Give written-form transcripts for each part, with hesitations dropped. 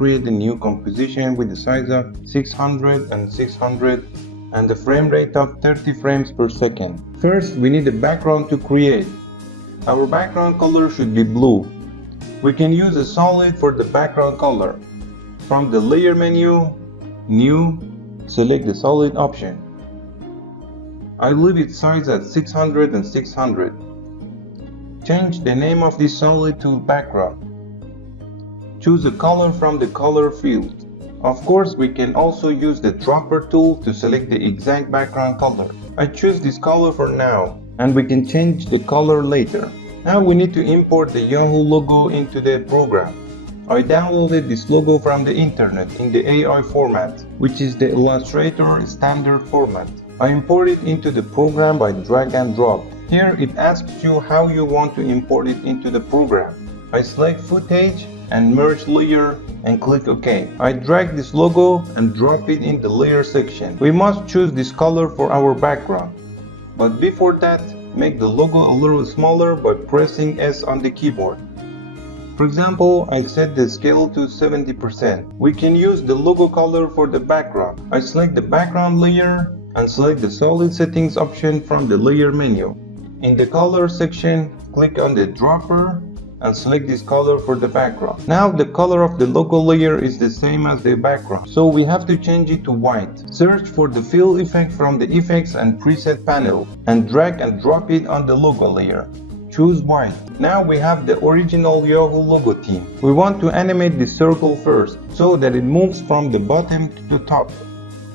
create a new composition with the size of 600 and 600 and the frame rate of 30 frames per second. First, we need a background to create. Our background color should be blue. We can use a solid for the background color. From the layer menu, new, select the solid option. I leave its size at 600 and 600. Change the name of this solid to background. Choose a color from the color field. Of course, we can also use the dropper tool to select the exact background color. I choose this color for now, and we can change the color later. Now we need to import the Yahoo logo into the program. I downloaded this logo from the internet in the AI format, which is the Illustrator standard format. I import it into the program by drag and drop. Here it asks you how you want to import it into the program. I select footage and merge layer and click OK. I drag this logo and drop it in the layer section. We must choose this color for our background. But before that, make the logo a little smaller by pressing S on the keyboard. For example, I set the scale to 70%. We can use the logo color for the background. I select the background layer and select the solid settings option from the layer menu. In the color section, click on the dropper and select this color for the background. Now the color of the logo layer is the same as the background, so we have to change it to white. Search for the fill effect from the effects and preset panel and drag and drop it on the logo layer. Choose white. Now we have the original Yahoo logo theme. We want to animate the circle first so that it moves from the bottom to the top.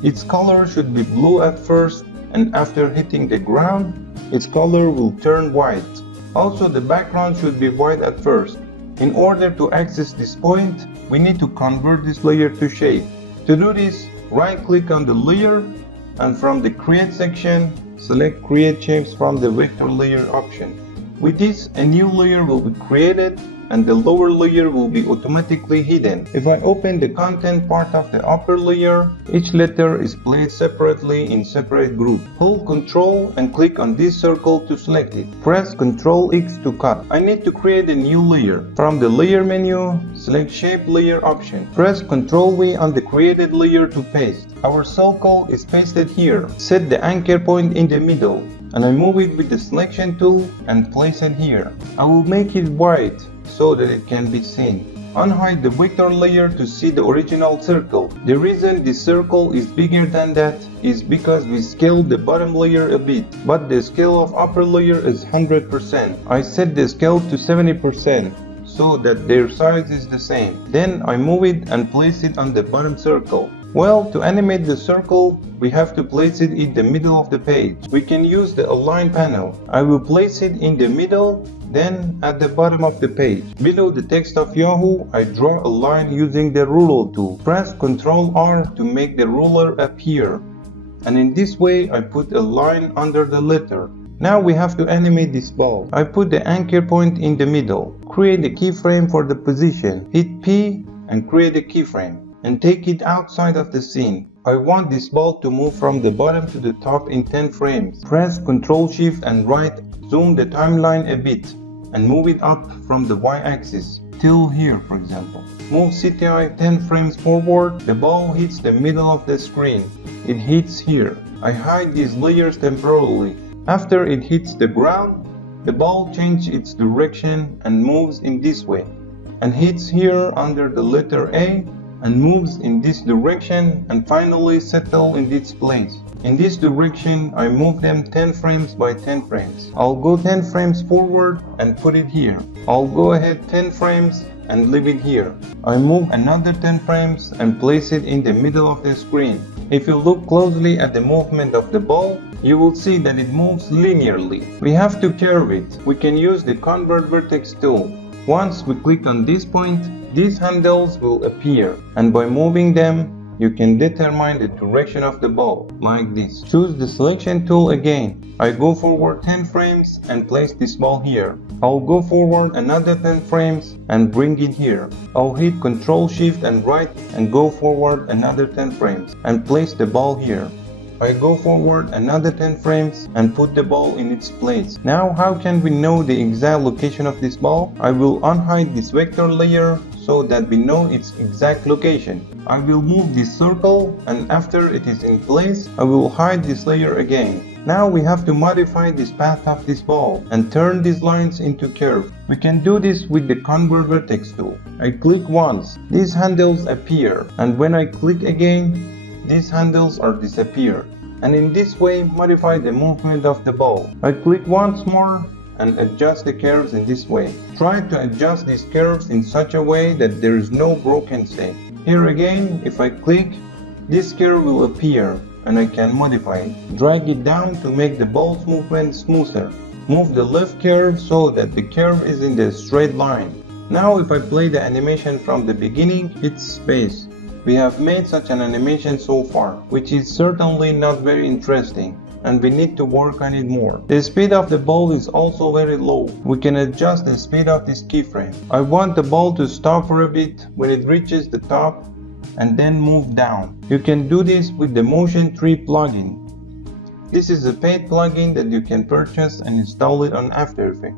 Its color should be blue at first, and after hitting the ground, its color will turn white. Also, the background should be white at first. In order to access this point, we need to convert this layer to shape. To do this, right-click on the layer and from the Create section, select Create Shapes from the Vector Layer option. With this, a new layer will be created and the lower layer will be automatically hidden. If I open the content part of the upper layer, each letter is placed separately in separate groups. Hold Ctrl and click on this circle to select it. Press Ctrl X to cut. I need to create a new layer. From the layer menu, select Shape Layer option. Press Ctrl V on the created layer to paste. Our circle is pasted here. Set the anchor point in the middle, and I move it with the selection tool and place it here. I will make it white so that it can be seen. Unhide the vector layer to see the original circle. The reason this circle is bigger than that is because we scaled the bottom layer a bit, but the scale of upper layer is 100%. I set the scale to 70% so that their size is the same. Then I move it and place it on the bottom circle. Well, to animate the circle, we have to place it in the middle of the page. We can use the Align panel. I will place it in the middle, then at the bottom of the page. Below the text of Yahoo, I draw a line using the ruler tool. Press Ctrl R to make the ruler appear. And in this way, I put a line under the letter. Now we have to animate this ball. I put the anchor point in the middle. Create a keyframe for the position. Hit P and create a keyframe, and take it outside of the scene. I want this ball to move from the bottom to the top in 10 frames. Press Ctrl Shift and right, zoom the timeline a bit, and move it up from the y-axis, till here for example. Move CTI 10 frames forward, the ball hits the middle of the screen. It hits here. I hide these layers temporarily. After it hits the ground, the ball changes its direction and moves in this way, and hits here under the letter A, and moves in this direction and finally settle in this place. In this direction, I move them 10 frames by 10 frames. I'll go 10 frames forward and put it here. I'll go ahead 10 frames and leave it here. I move another 10 frames and place it in the middle of the screen. If you look closely at the movement of the ball, you will see that it moves linearly. We have to curve it. We can use the Convert Vertex tool. Once we click on this point, these handles will appear, and by moving them, you can determine the direction of the ball, like this. Choose the selection tool again. I go forward 10 frames and place this ball here. I'll go forward another 10 frames and bring it here. I'll hit Ctrl Shift and right and go forward another 10 frames and place the ball here. I go forward another 10 frames and put the ball in its place. Now how can we know the exact location of this ball? I will unhide this vector layer so that we know its exact location. I will move this circle, and after it is in place, I will hide this layer again. Now we have to modify this path of this ball and turn these lines into curve. We can do this with the Convert Vertex tool. I click once, these handles appear, and when I click again, these handles are disappear. And in this way modify the movement of the ball. I click once more and adjust the curves in this way. Try to adjust these curves in such a way that there is no broken state. Here again, if I click, this curve will appear and I can modify it. Drag it down to make the ball's movement smoother. Move the left curve so that the curve is in the straight line. Now if I play the animation from the beginning, hit space. We have made such an animation so far, which is certainly not very interesting, and we need to work on it more. The speed of the ball is also very low. We can adjust the speed of this keyframe. I want the ball to stop for a bit when it reaches the top and then move down. You can do this with the Motion Tree plugin. This is a paid plugin that you can purchase and install it on After Effects.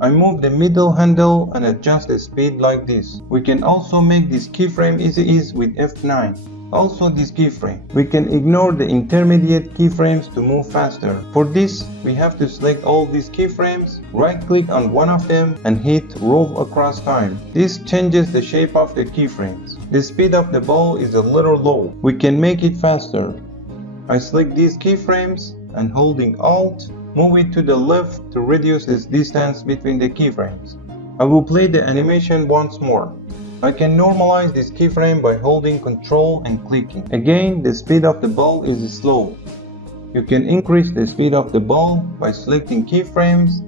I move the middle handle and adjust the speed like this. We can also make this keyframe easy ease with F9. Also this keyframe. We can ignore the intermediate keyframes to move faster. For this, we have to select all these keyframes, right click on one of them and hit Roll Across Time. This changes the shape of the keyframes. The speed of the ball is a little low. We can make it faster. I select these keyframes and holding Alt, move it to the left to reduce this distance between the keyframes. I will play the animation once more. I can normalize this keyframe by holding Ctrl and clicking. Again, the speed of the ball is slow. You can increase the speed of the ball by selecting keyframes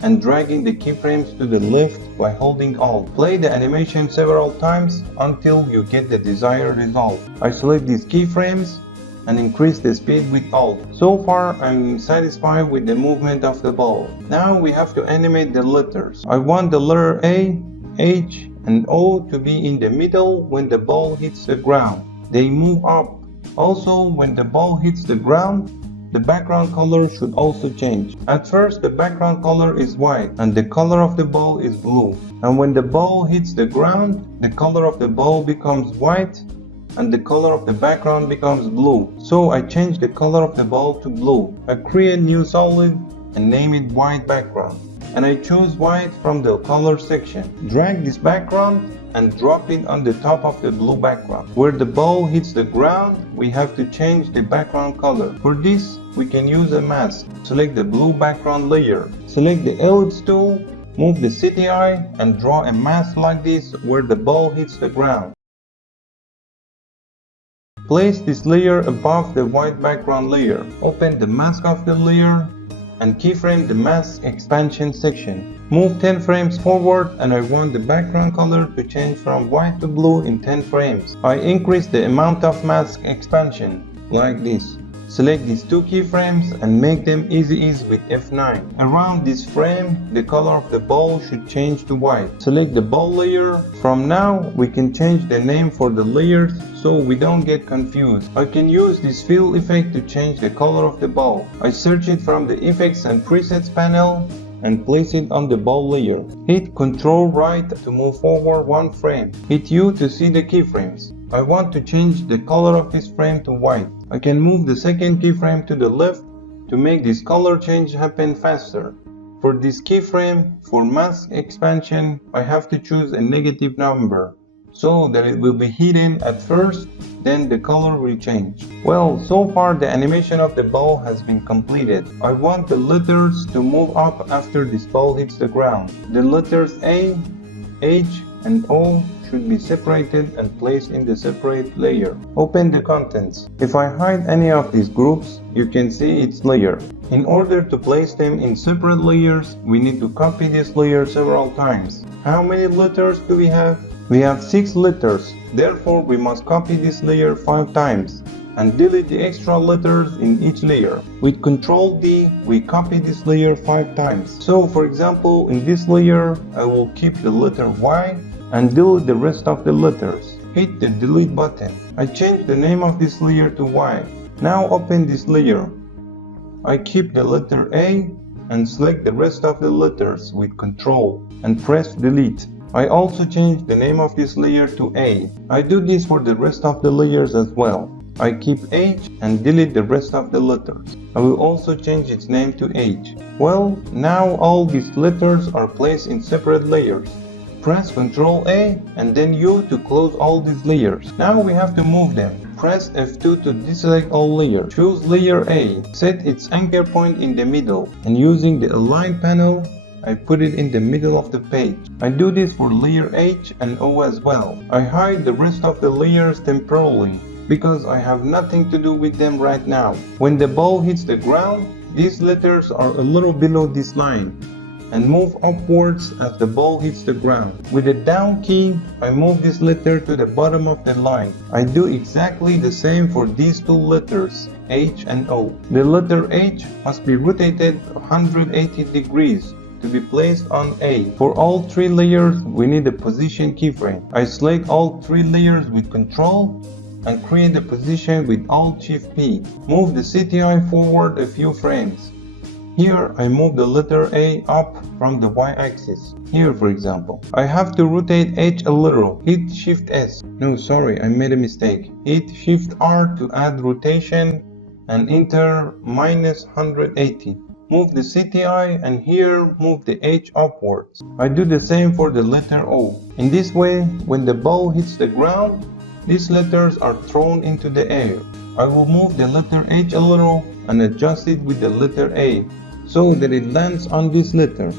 and dragging the keyframes to the left by holding Alt. Play the animation several times until you get the desired result. I select these keyframes and increase the speed with Alt. So far, I'm satisfied with the movement of the ball. Now we have to animate the letters. I want the letter A, H, and O to be in the middle when the ball hits the ground. They move up. Also, when the ball hits the ground, the background color should also change. At first, the background color is white and the color of the ball is blue. And when the ball hits the ground, the color of the ball becomes white and the color of the background becomes blue. So I change the color of the ball to blue. I create new solid and name it white background. And I choose white from the color section. Drag this background and drop it on the top of the blue background. Where the ball hits the ground, we have to change the background color. For this, we can use a mask. Select the blue background layer. Select the ellipse tool, move the city eye and draw a mask like this where the ball hits the ground. Place this layer above the white background layer. Open the mask of the layer and keyframe the mask expansion section. Move 10 frames forward and I want the background color to change from white to blue in 10 frames. I increase the amount of mask expansion like this. Select these two keyframes and make them easy ease with F9. Around this frame, the color of the ball should change to white. Select the ball layer. From now, we can change the name for the layers so we don't get confused. I can use this fill effect to change the color of the ball. I search it from the Effects and Presets panel and place it on the ball layer. Hit Ctrl right to move forward one frame. Hit U to see the keyframes. I want to change the color of this frame to white. I can move the second keyframe to the left to make this color change happen faster. For this keyframe, for mask expansion, I have to choose a negative number so that it will be hidden at first, then the color will change. Well, so far the animation of the ball has been completed. I want the letters to move up after this ball hits the ground. The letters A, H, and O should be separated and placed in the separate layer. Open the contents. If I hide any of these groups, you can see its layer. In order to place them in separate layers, we need to copy this layer several times. How many letters do we have? We have 6 letters. Therefore, we must copy this layer 5 times and delete the extra letters in each layer. With Ctrl D, we copy this layer 5 times. So for example, in this layer, I will keep the letter Y and delete the rest of the letters. Hit the delete button. I change the name of this layer to Y. Now open this layer. I keep the letter A and select the rest of the letters with Ctrl and press delete. I also change the name of this layer to A. I do this for the rest of the layers as well. I keep H and delete the rest of the letters. I will also change its name to H. Well, now all these letters are placed in separate layers. Press Ctrl A and then U to close all these layers. Now we have to move them. Press F2 to deselect all layers. Choose layer A. Set its anchor point in the middle, and using the Align panel, I put it in the middle of the page. I do this for layer H and O as well. I hide the rest of the layers temporarily, because I have nothing to do with them right now. When the ball hits the ground, these letters are a little below this line, and move upwards as the ball hits the ground. With the down key, I move this letter to the bottom of the line. I do exactly the same for these two letters, H and O. The letter H must be rotated 180 degrees to be placed on A. For all three layers, we need a position keyframe. I select all three layers with Ctrl and create a position with Alt-Shift P. Move the CTI forward a few frames. Here I move the letter A up from the Y-axis. Here for example. I have to rotate H a little. Hit Shift S. No, sorry, I made a mistake. Hit Shift R to add rotation and enter -180. Move the CTI and here move the H upwards. I do the same for the letter O. In this way, when the ball hits the ground, these letters are thrown into the air. I will move the letter H a little and adjust it with the letter A, so that it lands on this letter.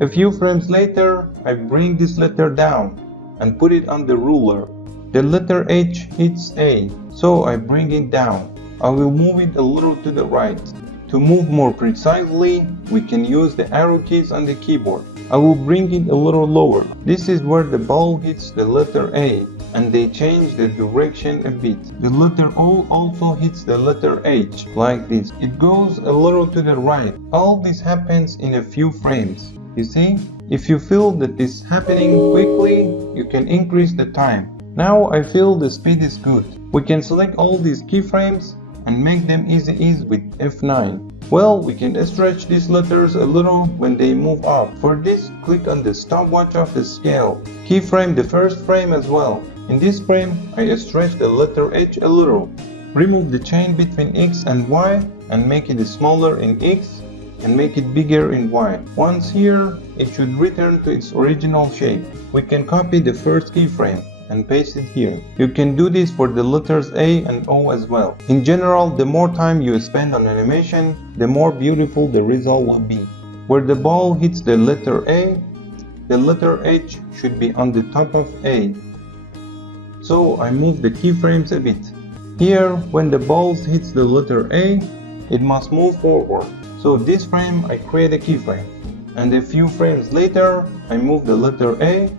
A few frames later, I bring this letter down and put it on the ruler. The letter H hits A, so I bring it down. I will move it a little to the right. To move more precisely, we can use the arrow keys on the keyboard. I will bring it a little lower. This is where the ball hits the letter A, and they change the direction a bit. The letter O also hits the letter H, like this. It goes a little to the right. All this happens in a few frames. You see? If you feel that this is happening quickly, you can increase the time. Now I feel the speed is good. We can select all these keyframes and make them easy ease with F9. Well, we can stretch these letters a little when they move up. For this, click on the stopwatch of the scale. Keyframe the first frame as well. In this frame, I stretch the letter H a little. Remove the chain between X and Y and make it smaller in X and make it bigger in Y. Once here, it should return to its original shape. We can copy the first keyframe and paste it here. You can do this for the letters A and O as well. In general, the more time you spend on animation, the more beautiful the result will be. Where the ball hits the letter A, the letter H should be on the top of A. So I move the keyframes a bit. Here, when the ball hits the letter A, it must move forward. So this frame I create a keyframe. And a few frames later, I move the letter A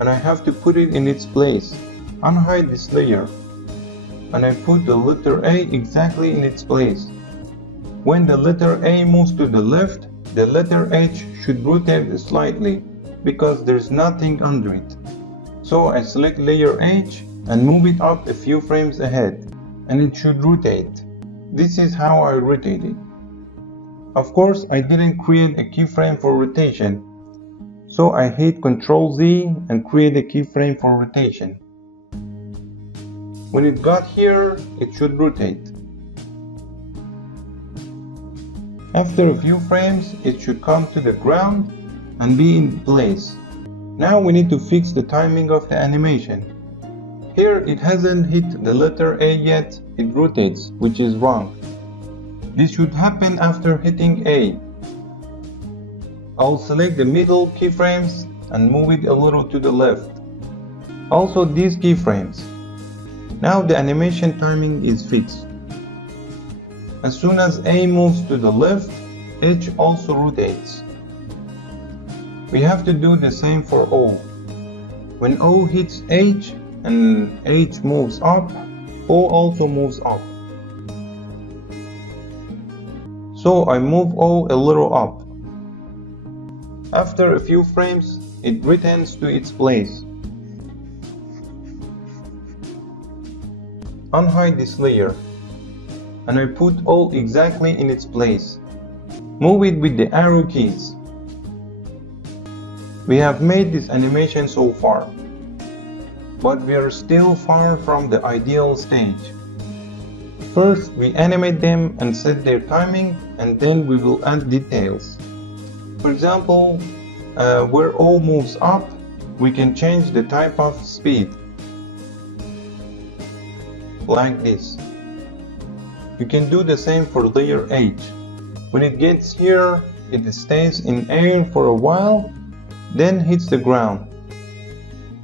and I have to put it in its place. Unhide this layer, and I put the letter A exactly in its place. When the letter A moves to the left, the letter H should rotate slightly, because there's nothing under it. So I select layer H and move it up a few frames ahead, and it should rotate. This is how I rotate it. Of course, I didn't create a keyframe for rotation, so I hit Ctrl Z and create a keyframe for rotation. When it got here, it should rotate. After a few frames, it should come to the ground and be in place. Now we need to fix the timing of the animation. Here it hasn't hit the letter A yet, it rotates, which is wrong. This should happen after hitting A. I'll select the middle keyframes and move it a little to the left. Also these keyframes. Now the animation timing is fixed. As soon as A moves to the left, H also rotates. We have to do the same for O. When O hits H and H moves up, O also moves up. So I move O a little up. After a few frames, it returns to its place. Unhide this layer. and I put all exactly in its place. Move it with the arrow keys. We have made this animation so far, but we are still far from the ideal stage. First, we animate them and set their timing, and then we will add details. For example, where O moves up, we can change the type of speed, like this. You can do the same for layer H. When it gets here, it stays in air for a while, then hits the ground.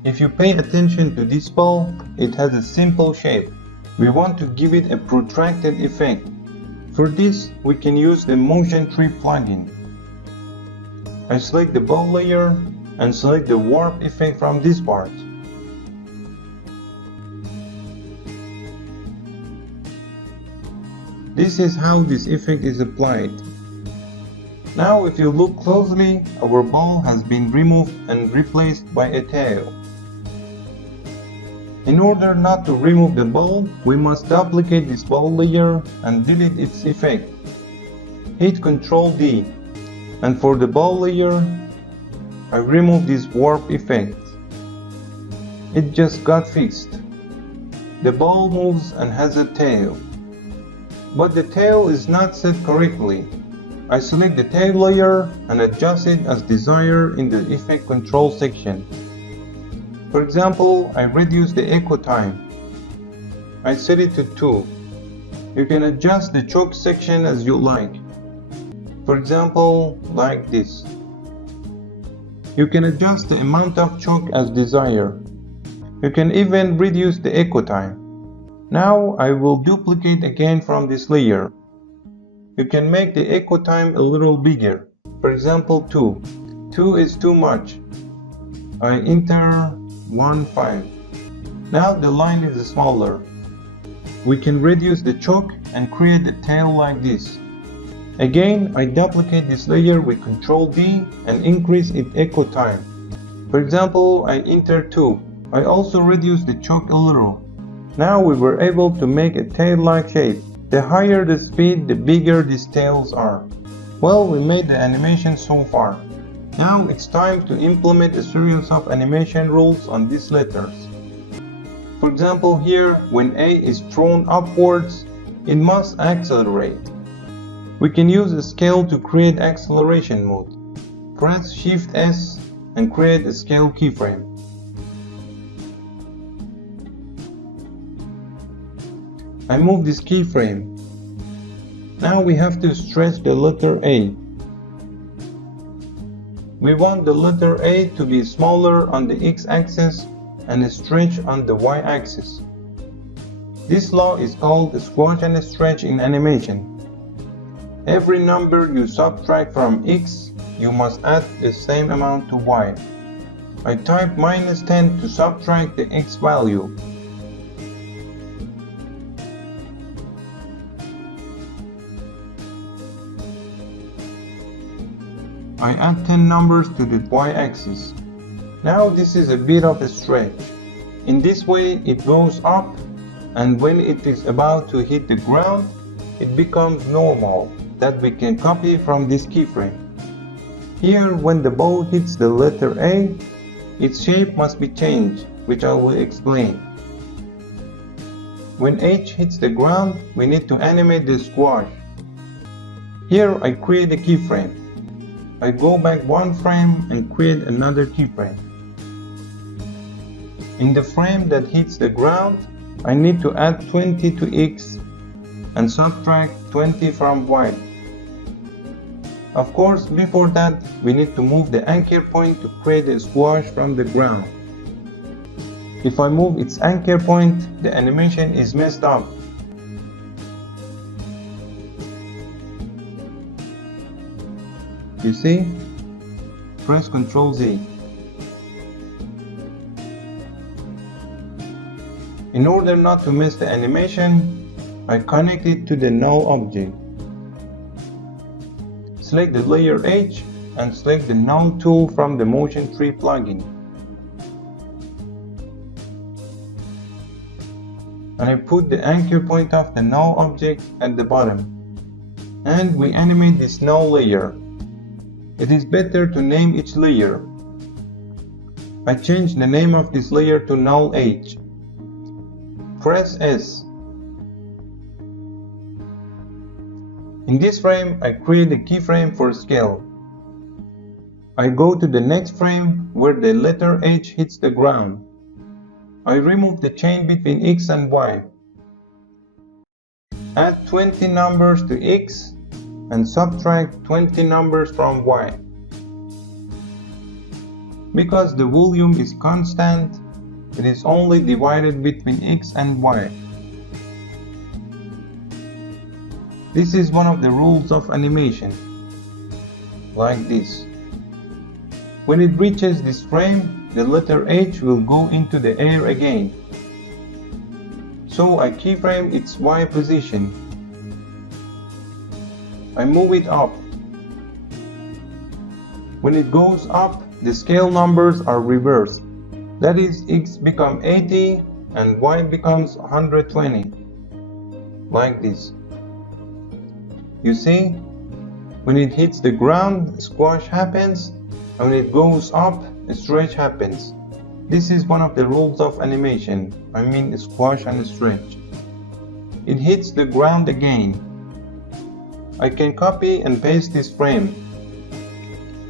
If you pay attention to this ball, it has a simple shape. We want to give it a protracted effect. For this, we can use the Motion Tree plugin. I select the ball layer and select the warp effect from this part. This is how this effect is applied. Now if you look closely, our ball has been removed and replaced by a tail. In order not to remove the ball, we must duplicate this ball layer and delete its effect. Hit Ctrl D, and for the ball layer, I remove this warp effect. It just got fixed. The ball moves and has a tail. But the tail is not set correctly. I select the tail layer and adjust it as desired in the effect control section. For example, I reduce the echo time. I set it to 2. You can adjust the choke section as you like. For example, like this. You can adjust the amount of choke as desired. You can even reduce the echo time. Now I will duplicate again from this layer. You can make the echo time a little bigger. For example, 2. 2 is too much. I enter 1.5. Now the line is smaller. We can reduce the choke and create a tail like this. Again, I duplicate this layer with Ctrl D and increase its echo time. For example, I enter 2. I also reduce the choke a little. Now we were able to make a tail-like shape. The higher the speed, the bigger these tails are. Well, we made the animation so far. Now it's time to implement a series of animation rules on these letters. For example, here, when A is thrown upwards, it must accelerate. We can use a scale to create acceleration mode. Press Shift S and create a scale keyframe. I move this keyframe. Now we have to stretch the letter A. We want the letter A to be smaller on the x-axis and stretch on the y-axis. This law is called squash and stretch in animation. Every number you subtract from x, you must add the same amount to y. I type -10 to subtract the x value. I add 10 numbers to the y-axis. Now this is a bit of a stretch. In this way it goes up, and when it is about to hit the ground, it becomes normal that we can copy from this keyframe. Here, when the ball hits the letter A, its shape must be changed, which I will explain. When H hits the ground, we need to animate the squash. Here I create a keyframe. I go back one frame and create another keyframe. In the frame that hits the ground, I need to add 20 to X and subtract 20 from Y. Of course, before that, we need to move the anchor point to create a squash from the ground. If I move its anchor point, the animation is messed up. You see? Press Ctrl Z. In order not to mess the animation, I connect it to the null object. Select the layer H and select the null tool from the Motion Tree plugin. and I put the anchor point of the null object at the bottom. And we animate this null layer. It is better to name each layer. I change the name of this layer to null H. Press S. In this frame, I create a keyframe for scale. I go to the next frame where the letter H hits the ground. I remove the chain between X and Y. Add 20 numbers to X and subtract 20 numbers from Y. Because the volume is constant, it is only divided between X and Y. This is one of the rules of animation, like this. When it reaches this frame, the letter H will go into the air again. So I keyframe its Y position. I move it up. When it goes up, the scale numbers are reversed. That is, X becomes 80 and Y becomes 120. Like this. You see, when it hits the ground, squash happens, and when it goes up, a stretch happens. This is one of the rules of animation, I mean squash and stretch. It hits the ground again. I can copy and paste this frame.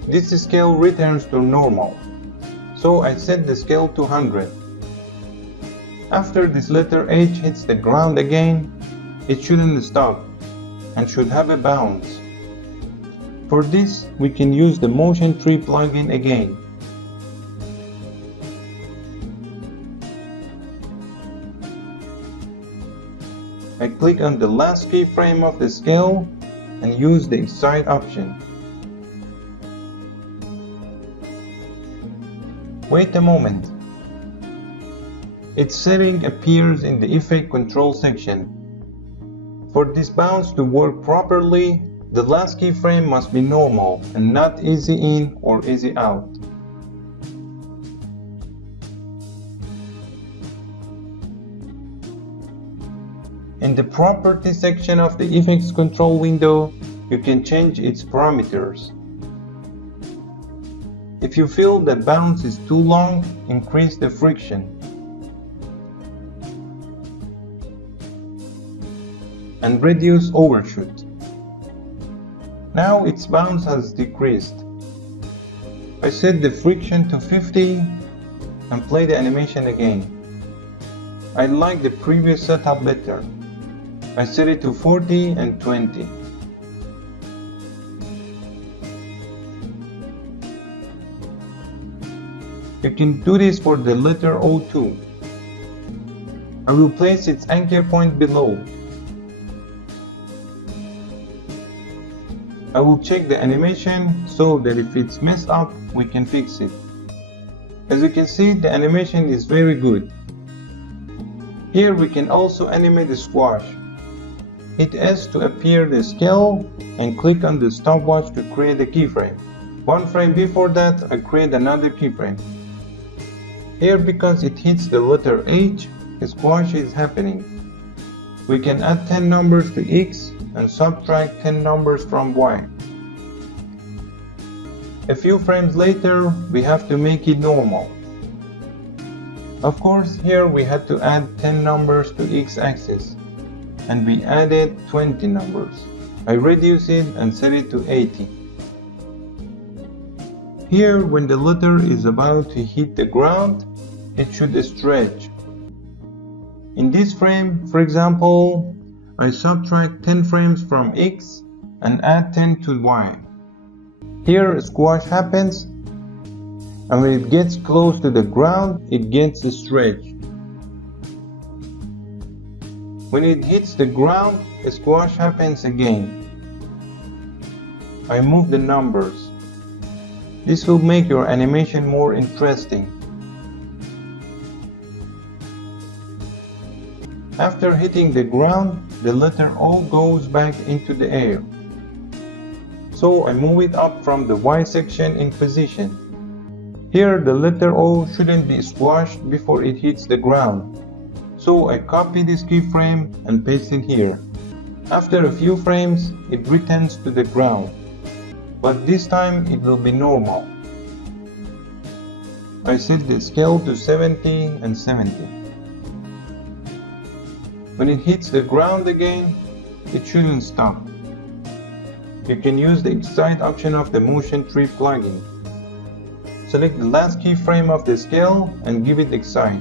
This scale returns to normal, so I set the scale to 100. After this letter H hits the ground again, it shouldn't stop and should have a bounce. For this, we can use the motion tree plugin again. I click on the last keyframe of the scale and use the Excite option. Wait a moment. Its setting appears in the Effect Control section. For this bounce to work properly, the last keyframe must be normal and not easy in or easy out. In the Properties section of the Effects Control window, you can change its parameters. If you feel the bounce is too long, increase the friction. And reduce overshoot. Now its bounce has decreased. I set the friction to 50 and play the animation again. I like the previous setup better. I set it to 40 and 20. You can do this for the letter O too. I will place its anchor point below. I will check the animation so that if it's messed up, we can fix it. As you can see, the animation is very good. Here we can also animate the squash. Hit S to appear the scale and click on the stopwatch to create a keyframe. One frame before that, I create another keyframe. Here, because it hits the letter H, a squash is happening. We can add 10 numbers to X and subtract 10 numbers from Y. A few frames later, we have to make it normal. Of course, here we had to add 10 numbers to X-axis, and we added 20 numbers. I reduce it and set it to 80. Here, when the letter is about to hit the ground, it should stretch. In this frame, for example, I subtract 10 frames from X and add 10 to Y. Here a squash happens, and when it gets close to the ground, it gets stretched. When it hits the ground, a squash happens again. I move the numbers. This will make your animation more interesting. After hitting the ground, the letter O goes back into the air. So I move it up from the Y section in position. Here the letter O shouldn't be squashed before it hits the ground. So I copy this keyframe and paste it here. After a few frames, it returns to the ground, but this time it will be normal. I set the scale to 70 and 70. When it hits the ground again, it shouldn't stop. You can use the Excite option of the Motion Tree plugin. Select the last keyframe of the scale and give it Excite.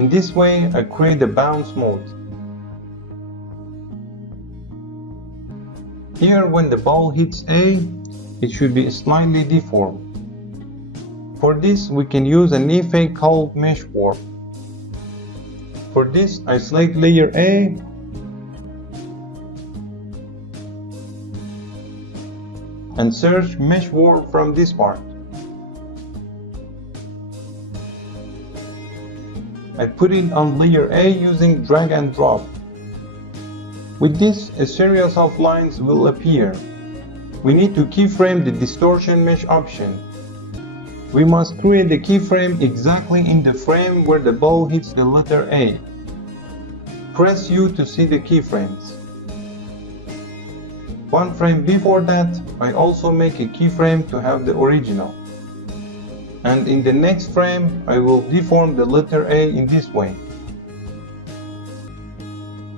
In this way, I create a bounce mode. Here, when the ball hits A, it should be slightly deformed. For this, we can use an effect called Mesh Warp. For this, I select layer A and search Mesh Warp from this part. I put it on layer A using drag and drop. With this, a series of lines will appear. We need to keyframe the distortion mesh option. We must create the keyframe exactly in the frame where the ball hits the letter A. Press U to see the keyframes. One frame before that, I also make a keyframe to have the original. And in the next frame, I will deform the letter A in this way.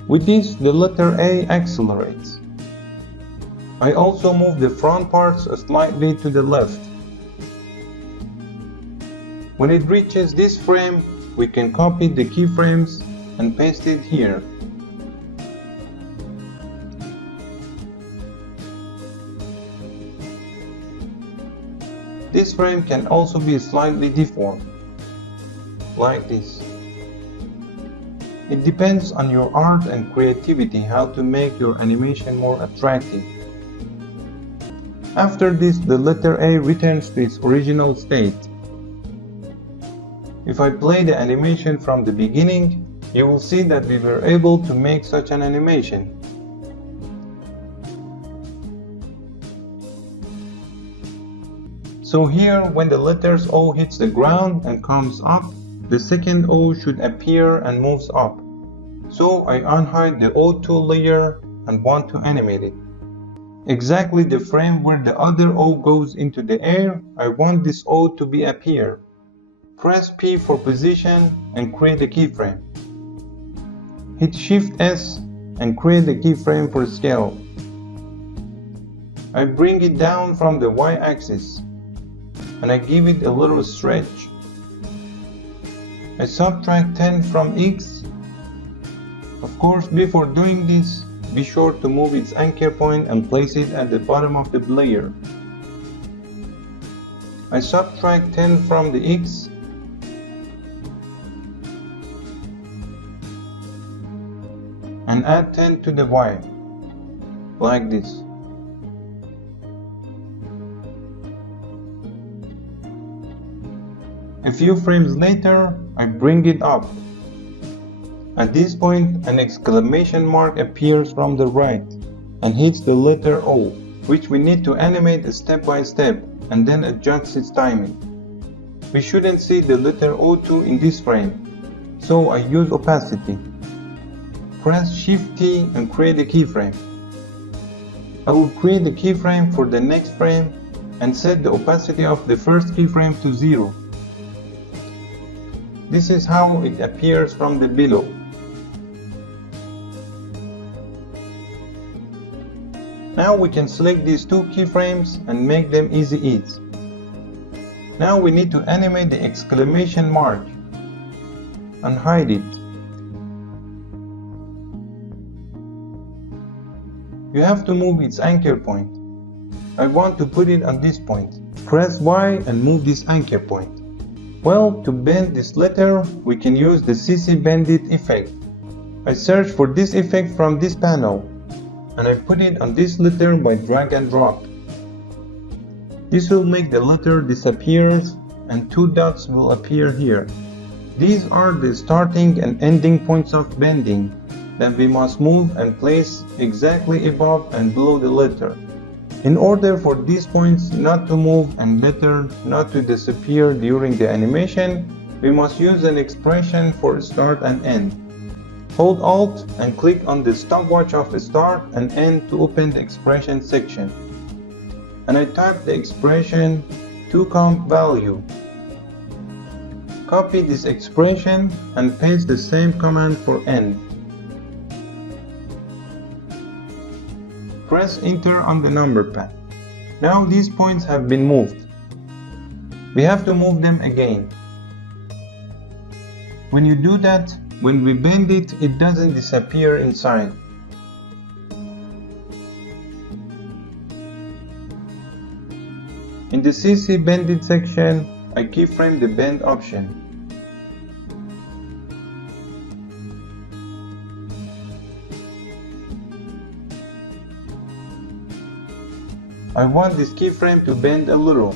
With this, the letter A accelerates. I also move the front parts slightly to the left. When it reaches this frame, we can copy the keyframes and paste it here. This frame can also be slightly deformed, like this. It depends on your art and creativity how to make your animation more attractive. After this, the letter A returns to its original state. If I play the animation from the beginning, you will see that we were able to make such an animation. So here, when the letters O hits the ground and comes up, the second O should appear and moves up. So I unhide the O2 layer and want to animate it. Exactly the frame where the other O goes into the air, I want this O to be appear. Press P for position and create a keyframe. Hit Shift S and create a keyframe for scale. I bring it down from the Y-axis and I give it a little stretch. I subtract 10 from X. Of course, before doing this, be sure to move its anchor point and place it at the bottom of the layer. I subtract 10 from the X and add 10 to the Y, like this. A few frames later, I bring it up. At this point, an exclamation mark appears from the right and hits the letter O, which we need to animate step by step and then adjust its timing. We shouldn't see the letter O2 in this frame, so I use opacity. Press Shift T and create a keyframe. I will create the keyframe for the next frame and set the opacity of the first keyframe to 0. This is how it appears from the below. Now we can select these two keyframes and make them easy ease. Now we need to animate the exclamation mark and hide it. You have to move its anchor point. I want to put it on this point. Press Y and move this anchor point. Well, to bend this letter, we can use the CC Bandit effect. I search for this effect from this panel, and I put it on this letter by drag and drop. This will make the letter disappear, and two dots will appear here. These are the starting and ending points of bending that we must move and place exactly above and below the letter. In order for these points not to move and later not to disappear during the animation, we must use an expression for start and end. Hold Alt and click on the stopwatch of start and end to open the expression section. And I type the expression toCompValue. Copy this expression and paste the same command for end. Press enter on the number pad. Now these points have been moved. We have to move them again. When you do that, when we bend it, it doesn't disappear inside. In the CC Bended section, I keyframe the bend option. I want this keyframe to bend a little.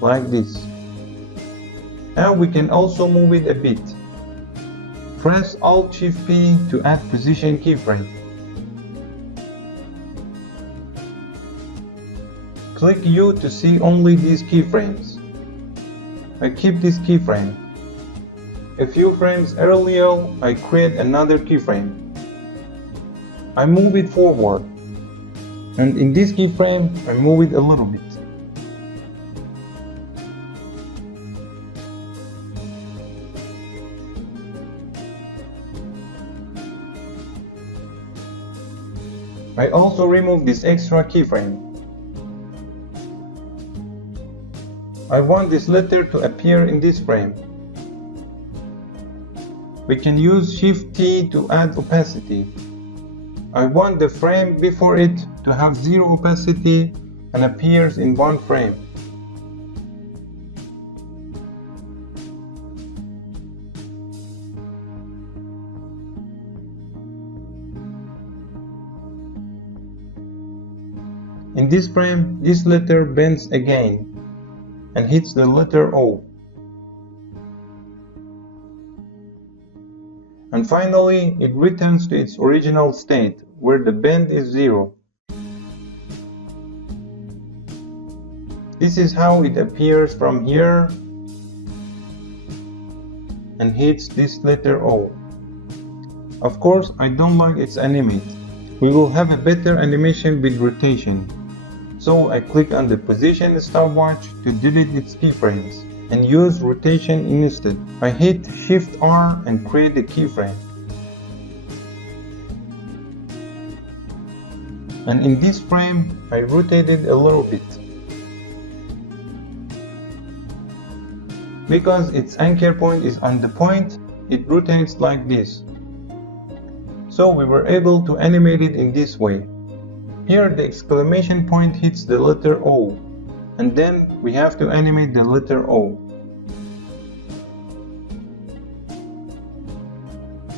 Like this. Now we can also move it a bit. Press Alt-Shift-P to add position keyframe. Click U to see only these keyframes. I keep this keyframe. A few frames earlier, I create another keyframe. I move it forward, and in this keyframe, I move it a little bit. I also remove this extra keyframe. I want this letter to appear in this frame. We can use Shift-T to add opacity. I want the frame before it to have 0 opacity and appears in one frame. In this frame, this letter bends again and hits the letter O. And finally, it returns to its original state, where the bend is 0. This is how it appears from here and hits this letter O. Of course, I don't like its animate. We will have a better animation with rotation. So I click on the position stopwatch to delete its keyframes and use rotation instead. I hit Shift R and create a keyframe. And in this frame, I rotate it a little bit. Because its anchor point is on the point, it rotates like this. So we were able to animate it in this way. Here the exclamation point hits the letter O, and then we have to animate the letter O.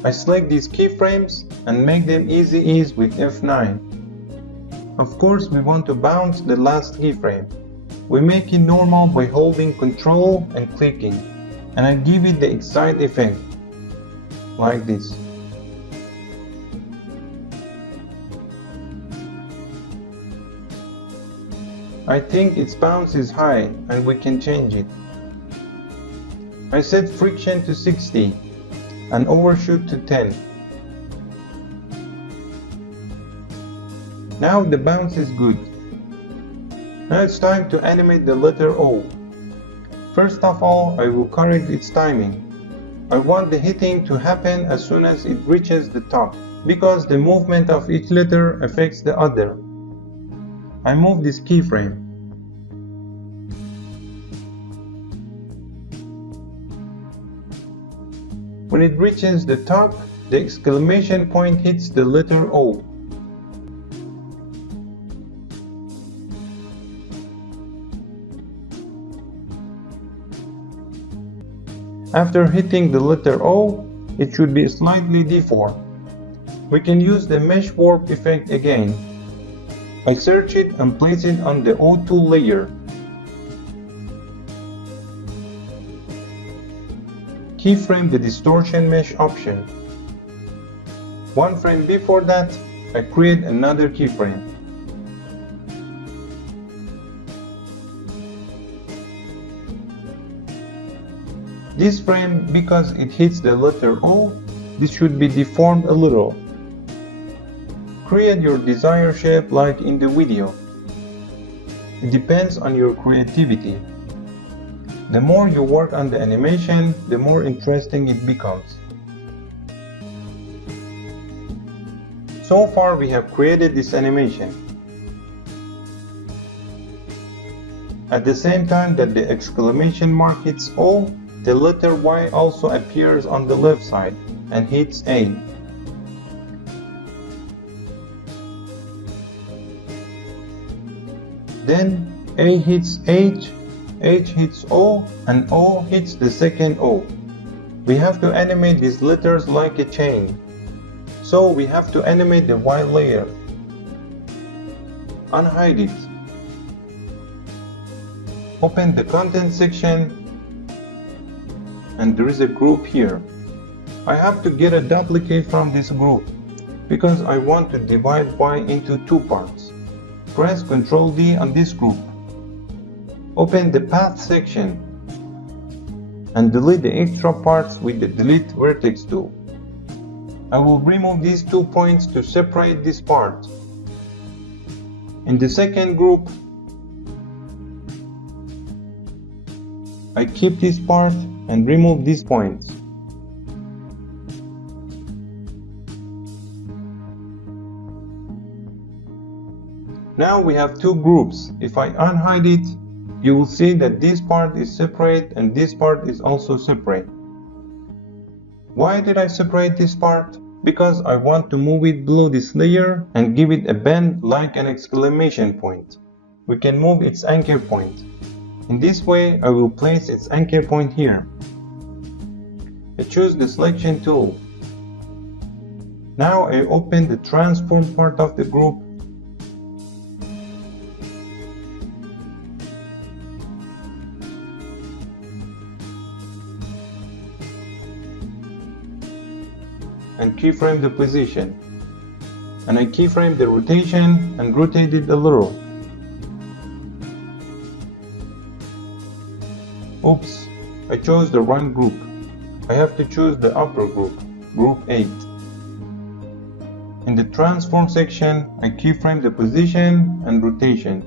I select these keyframes and make them easy ease with F9. Of course, we want to bounce the last keyframe. We make it normal by holding Ctrl and clicking, and I give it the excite effect, like this. I think its bounce is high and we can change it. I set friction to 60 and overshoot to 10. Now the bounce is good. Now it's time to animate the letter O. First of all, I will correct its timing. I want the hitting to happen as soon as it reaches the top, because the movement of each letter affects the other. I move this keyframe. When it reaches the top, the exclamation point hits the letter O. After hitting the letter O, it should be slightly deformed. We can use the mesh warp effect again. I search it and place it on the O2 layer. Keyframe the distortion mesh option. One frame before that, I create another keyframe. This frame, because it hits the letter O, this should be deformed a little. Create your desired shape like in the video. It depends on your creativity. The more you work on the animation, the more interesting it becomes. So far we have created this animation. At the same time that the exclamation mark hits O, the letter Y also appears on the left side and hits A. Then A hits H, H hits O, and O hits the second O. We have to animate these letters like a chain. So we have to animate the Y layer. Unhide it. Open the content section, and there is a group here. I have to get a duplicate from this group because I want to divide Y into two parts. Press Ctrl D on this group. Open the path section and delete the extra parts with the delete vertex tool. I will remove these 2 points to separate this part. In the second group, I keep this part and remove these points. Now we have two groups. If I unhide it, you will see that this part is separate and this part is also separate. Why did I separate this part? Because I want to move it below this layer and give it a bend like an exclamation point. We can move its anchor point. In this way, I will place its anchor point here. I choose the selection tool. Now I open the transform part of the group. And keyframe the position. And I keyframe the rotation and rotate it a little. Oops, I chose the wrong group. I have to choose the upper group, group 8. In the transform section, I keyframe the position and rotation.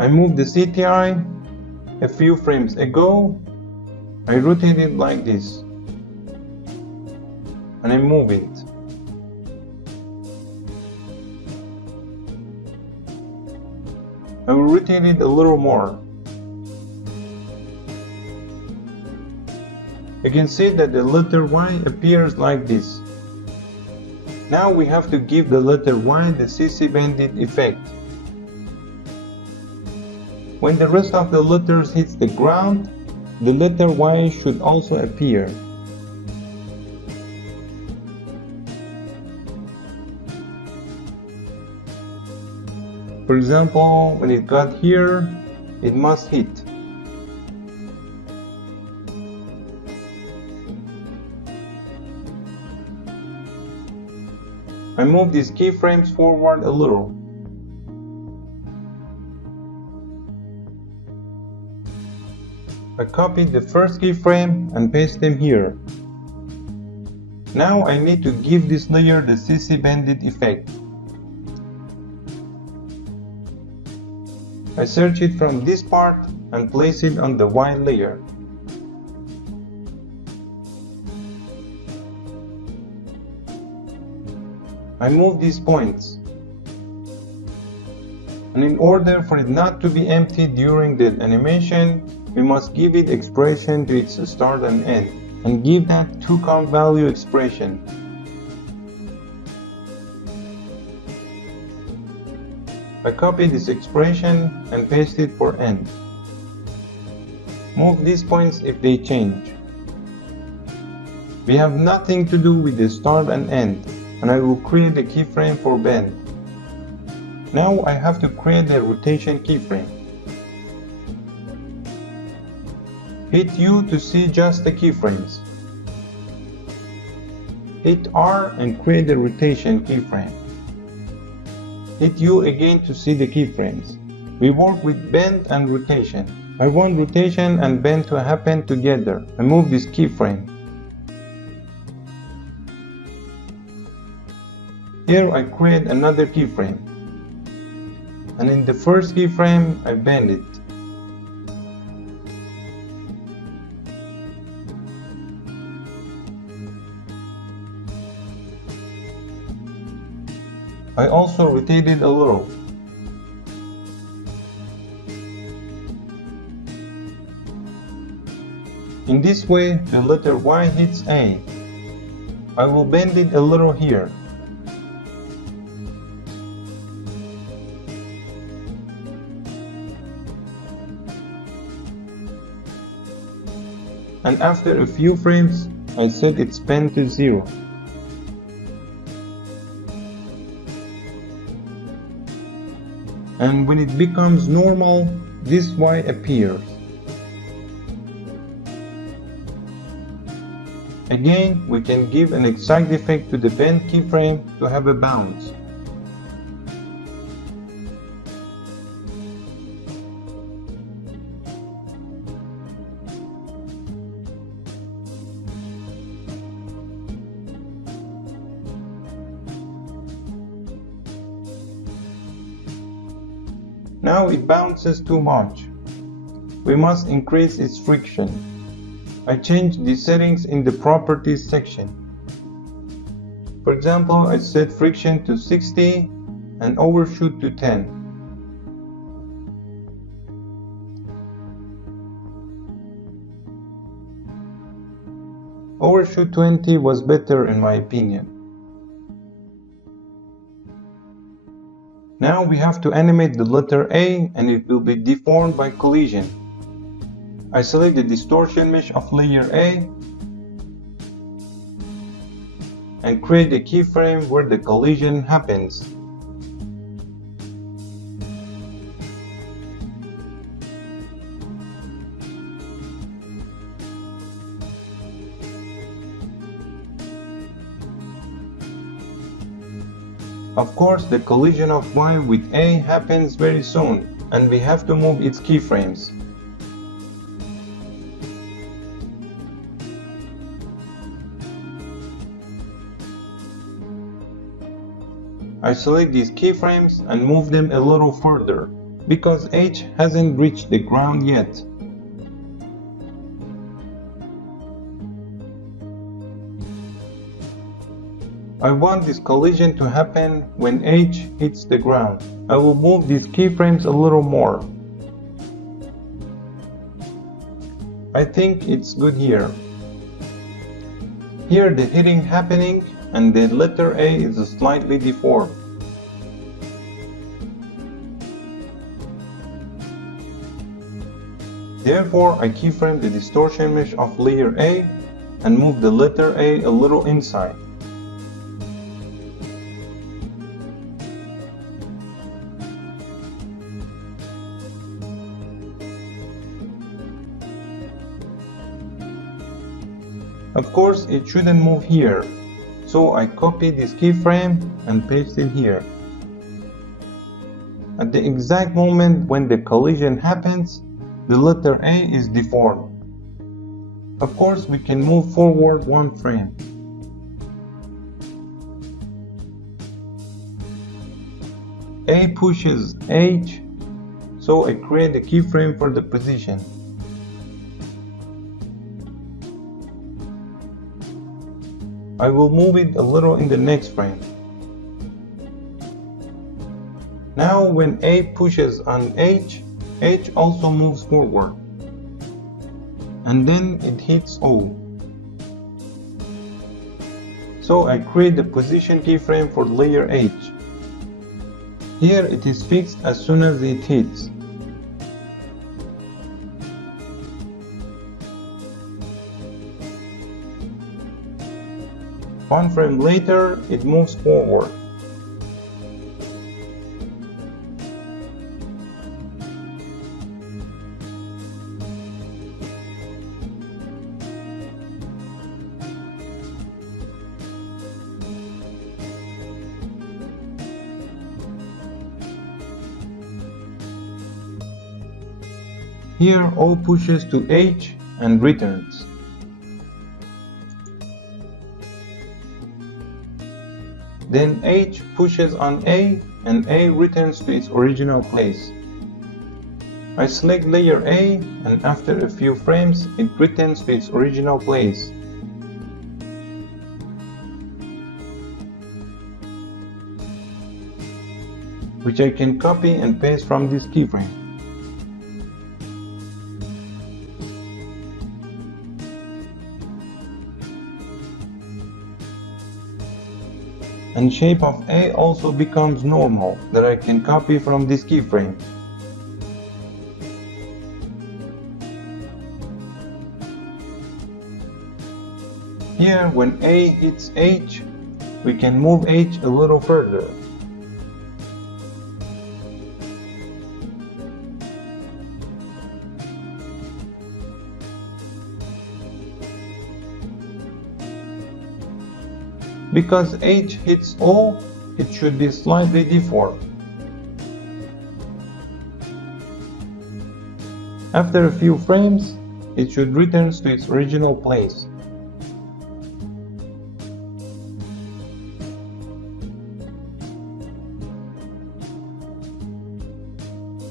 I moved the CTI a few frames ago. I rotate it like this. And I move it. I will rotate it a little more. You can see that the letter Y appears like this. Now we have to give the letter Y the CC bandit effect. When the rest of the letters hits the ground, the letter Y should also appear. For example, when it got here, it must hit. I move these keyframes forward a little. I copied the first keyframe and paste them here. Now I need to give this layer the CC bandit effect. I search it from this part and place it on the Y layer. I move these points. And in order for it not to be empty during the animation, we must give it expression to its start and end, and give that to-count value expression. I copy this expression and paste it for end. Move these points if they change. We have nothing to do with the start and end, and I will create a keyframe for bend. Now I have to create a rotation keyframe. Hit U to see just the keyframes. Hit R and create a rotation keyframe. Hit U again to see the keyframes. We work with bend and rotation. I want rotation and bend to happen together. I move this keyframe. Here I create another keyframe. And in the first keyframe, I bend it. I also rotated a little. In this way, the letter Y hits A. I will bend it a little here. And after a few frames, I set its bend to 0. And when it becomes normal, this Y appears. Again, we can give an exact effect to the bend keyframe to have a bounce. Now it bounces too much. We must increase its friction. I changed the settings in the properties section. For example, I set friction to 60 and overshoot to 10. Overshoot 20 was better in my opinion. Now we have to animate the letter A and it will be deformed by collision. I select the distortion mesh of layer A and create a keyframe where the collision happens. Of course, the collision of Y with A happens very soon, and we have to move its keyframes. I select these keyframes and move them a little further, because H hasn't reached the ground yet. I want this collision to happen when H hits the ground. I will move these keyframes a little more. I think it's good here. Here the hitting happening and the letter A is slightly deformed. Therefore, I keyframe the distortion mesh of layer A and move the letter A a little inside. Of course, it shouldn't move here, so I copy this keyframe and paste it here. At the exact moment when the collision happens, the letter A is deformed. Of course, we can move forward one frame. A pushes H, so I create a keyframe for the position. I will move it a little in the next frame. Now when A pushes on H, H also moves forward. And then it hits O. So I create the position keyframe for layer H. Here it is fixed as soon as it hits. One frame later, it moves forward. Here O pushes to H and returns. Then H pushes on A and A returns to its original place. I select layer A and after a few frames it returns to its original place. Which I can copy and paste from this keyframe. And shape of A also becomes normal that I can copy from this keyframe. Here, when A hits H, we can move H a little further. Because H hits O, it should be slightly deformed. After a few frames, it should return to its original place.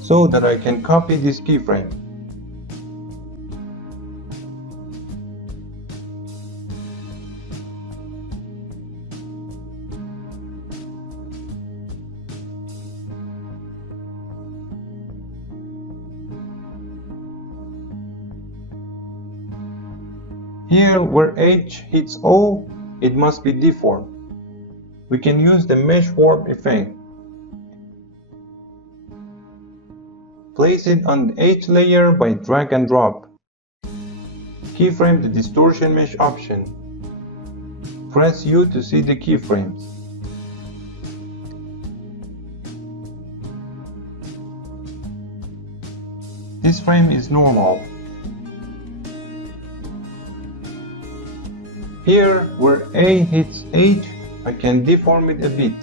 So that I can copy this keyframe. Here, where H hits O, it must be deformed. We can use the mesh warp effect. Place it on the H layer by drag and drop. Keyframe the distortion mesh option. Press U to see the keyframes. This frame is normal. Here, where A hits H, I can deform it a bit.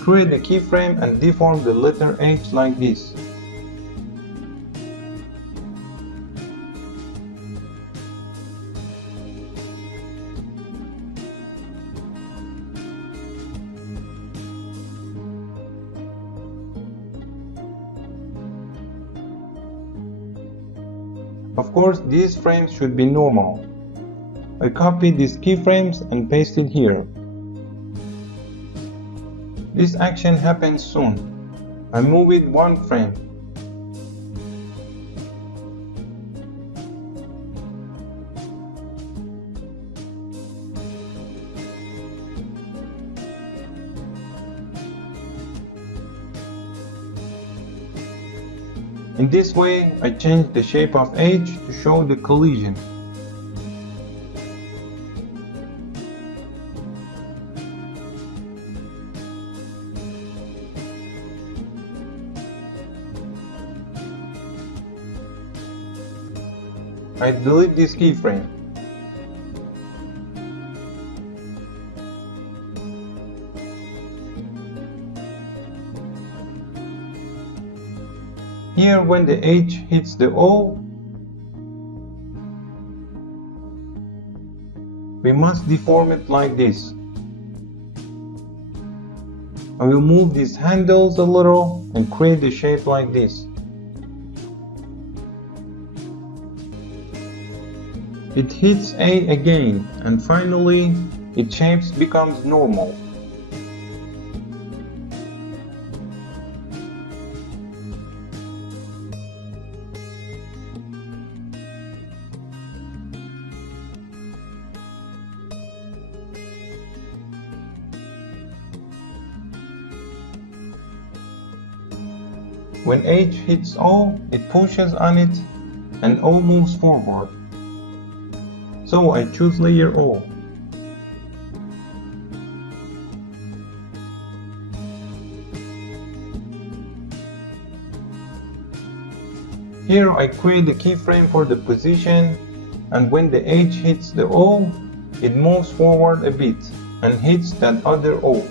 Create a keyframe and deform the letter H like this. Of course, these frames should be normal. I copy these keyframes and paste it here. This action happens soon. I move it one frame. In this way, I change the shape of H to show the collision. I delete this keyframe. Here, when the H hits the O, we must deform it like this. I will move these handles a little and create a shape like this. It hits A again, and finally, its shape becomes normal. When H hits O, it pushes on it, and O moves forward. So I choose layer O. Here I create a keyframe for the position, and when the H hits the O, it moves forward a bit and hits that other O.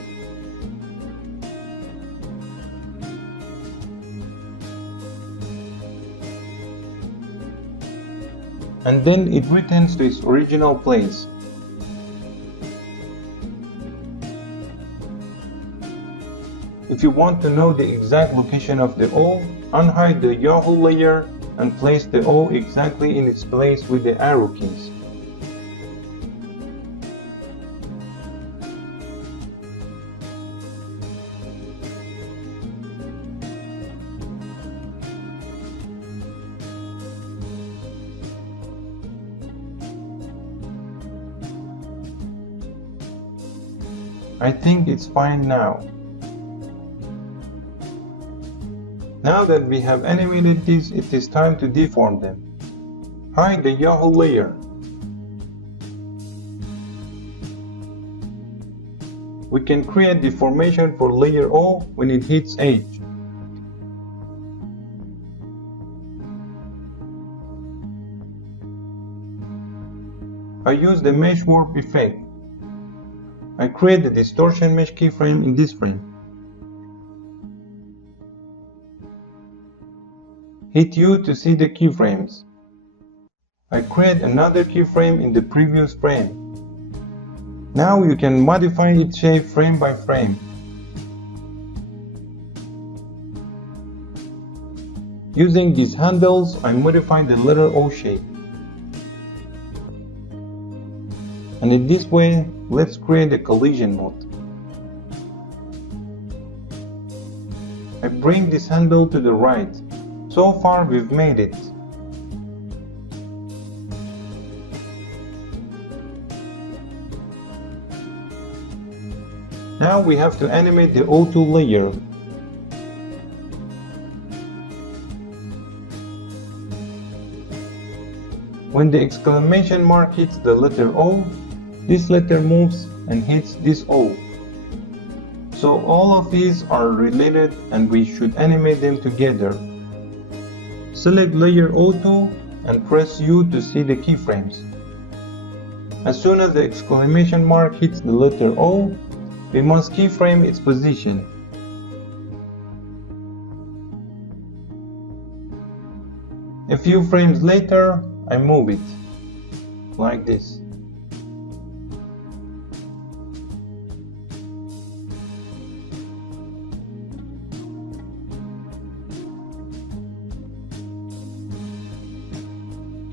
and then it returns to its original place. If you want to know the exact location of the O, unhide the Yahoo layer and place the O exactly in its place with the arrow keys. I think it's fine now. Now that we have animated these, it is time to deform them. Hide the Yahoo layer. We can create deformation for layer O when it hits H. I use the mesh warp effect. I create the distortion mesh keyframe in this frame. Hit U to see the keyframes. I create another keyframe in the previous frame. Now you can modify its shape frame by frame. Using these handles, I modify the letter O shape. And in this way, let's create a collision mode. I bring this handle to the right. So far we've made it. Now we have to animate the O2 layer. When the exclamation mark hits the letter O, this letter moves and hits this O. So all of these are related and we should animate them together. Select layer O2 and press U to see the keyframes. As soon as the exclamation mark hits the letter O, we must keyframe its position. A few frames later, I move it, like this.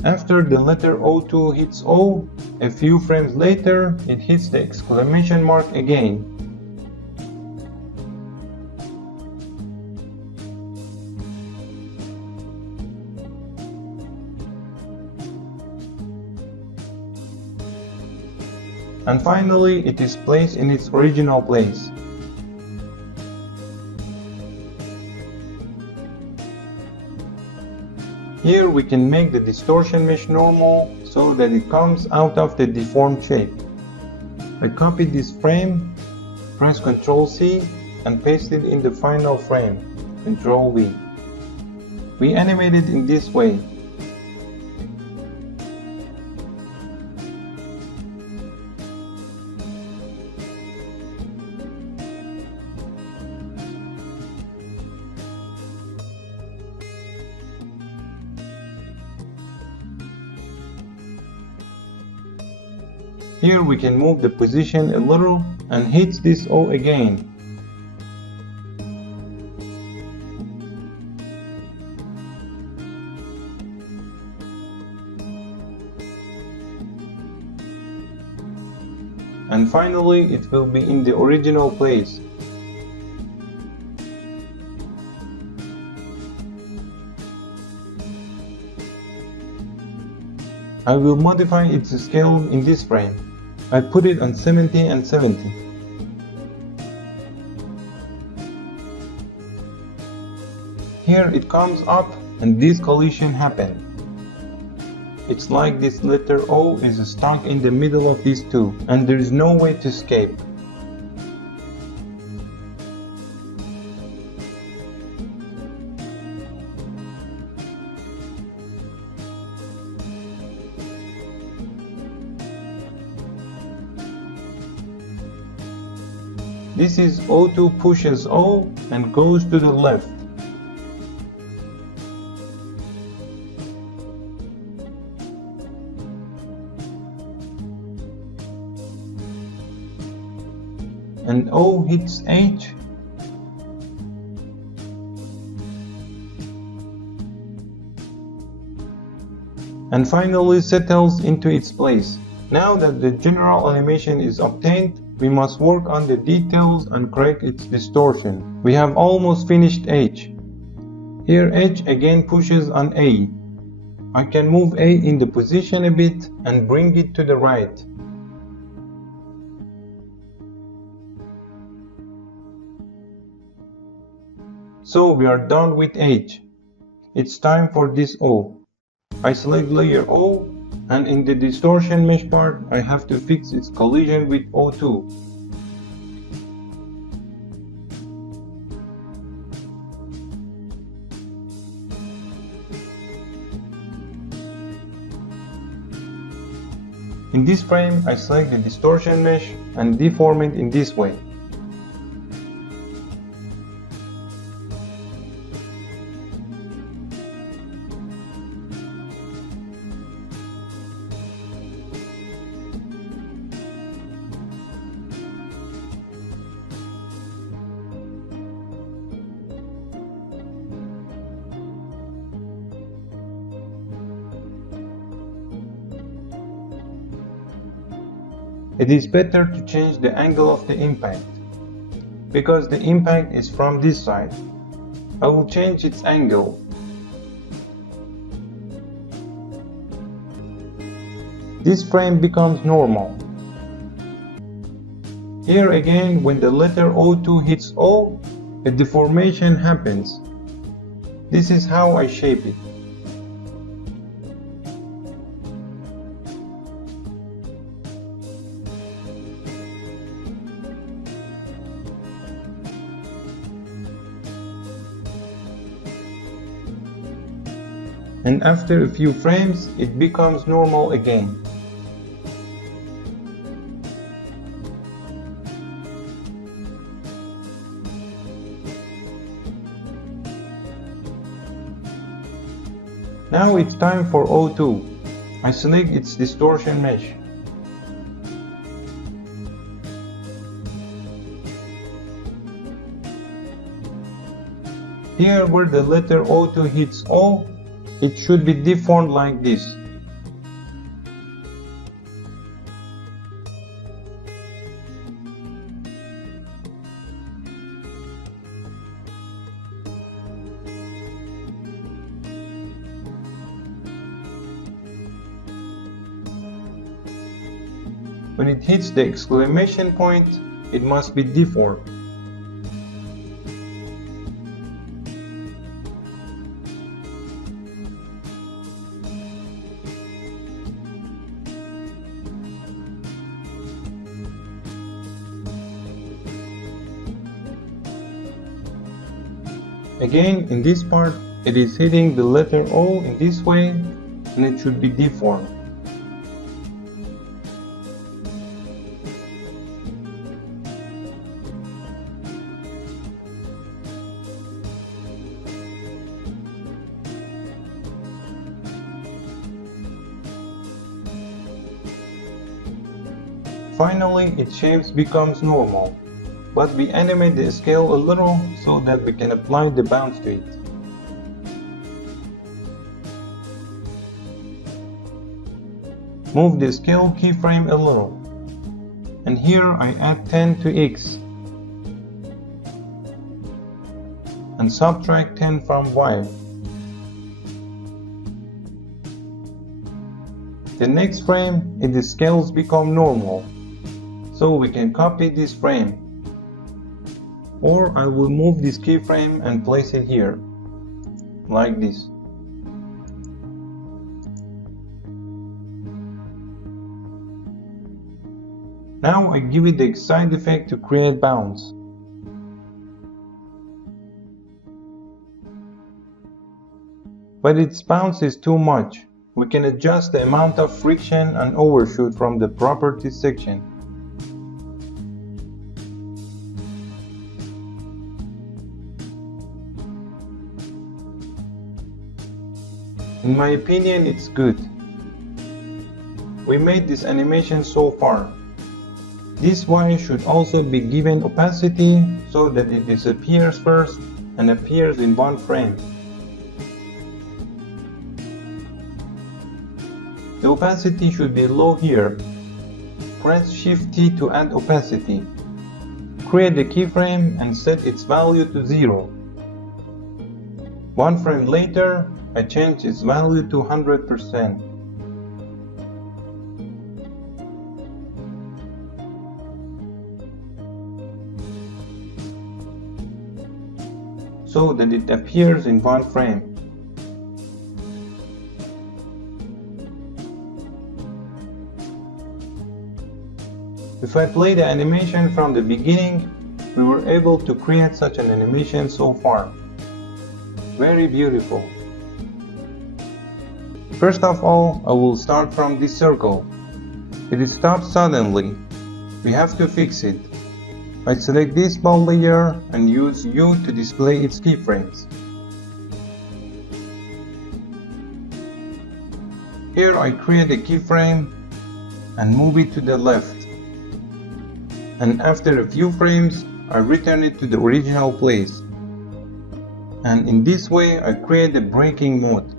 After the letter O2 hits O, a few frames later, it hits the exclamation mark again. And finally, it is placed in its original place. Here we can make the distortion mesh normal so that it comes out of the deformed shape. I copy this frame, press Ctrl C and paste it in the final frame, Ctrl V. We animate it in this way. Here we can move the position a little and hit this O again. And finally it will be in the original place. I will modify its scale in this frame. I put it on 70 and 70. Here it comes up and this collision happened. It's like this letter O is stuck in the middle of these two and there is no way to escape. This is O2 pushes O and goes to the left. and O hits H, and finally settles into its place. Now that the general animation is obtained, we must work on the details and correct its distortion. We have almost finished H. Here H again pushes on A. I can move A in the position a bit and bring it to the right. So we are done with H. It's time for this O. I select layer O, and in the distortion mesh part I have to fix its collision with O2. In this frame I select the distortion mesh and deform it in this way. It is better to change the angle of the impact, because the impact is from this side. I will change its angle. This frame becomes normal. Here again, when the letter O2 hits O, a deformation happens. This is how I shape it. And after a few frames, it becomes normal again. Now it's time for O2. I select its distortion mesh. Here where the letter O2 hits O, it should be deformed like this. When it hits the exclamation point, it must be deformed. Again, in this part, it is hitting the letter O in this way, and it should be deformed. Finally, its shapes becomes normal, but we animate the scale a little so that we can apply the bounce to it. Move the scale keyframe a little, and here I add 10 to X and subtract 10 from Y. The next frame, its scales become normal, so we can copy this frame. Or I will move this keyframe and place it here, like this. Now I give it the side effect to create bounce. But its bounce is too much. We can adjust the amount of friction and overshoot from the properties section. In my opinion, it's good. We made this animation so far. This Y should also be given opacity so that it disappears first and appears in one frame. The opacity should be low here. Press Shift T to add opacity. Create the keyframe and set its value to 0. One frame later, I change its value to 100%. So that it appears in one frame. If I play the animation from the beginning, we were able to create such an animation so far. Very beautiful. First of all, I will start from this circle. It stops suddenly. We have to fix it. I select this ball layer and use U to display its keyframes. Here I create a keyframe and move it to the left. And after a few frames, I return it to the original place. And in this way, I create a breaking mode.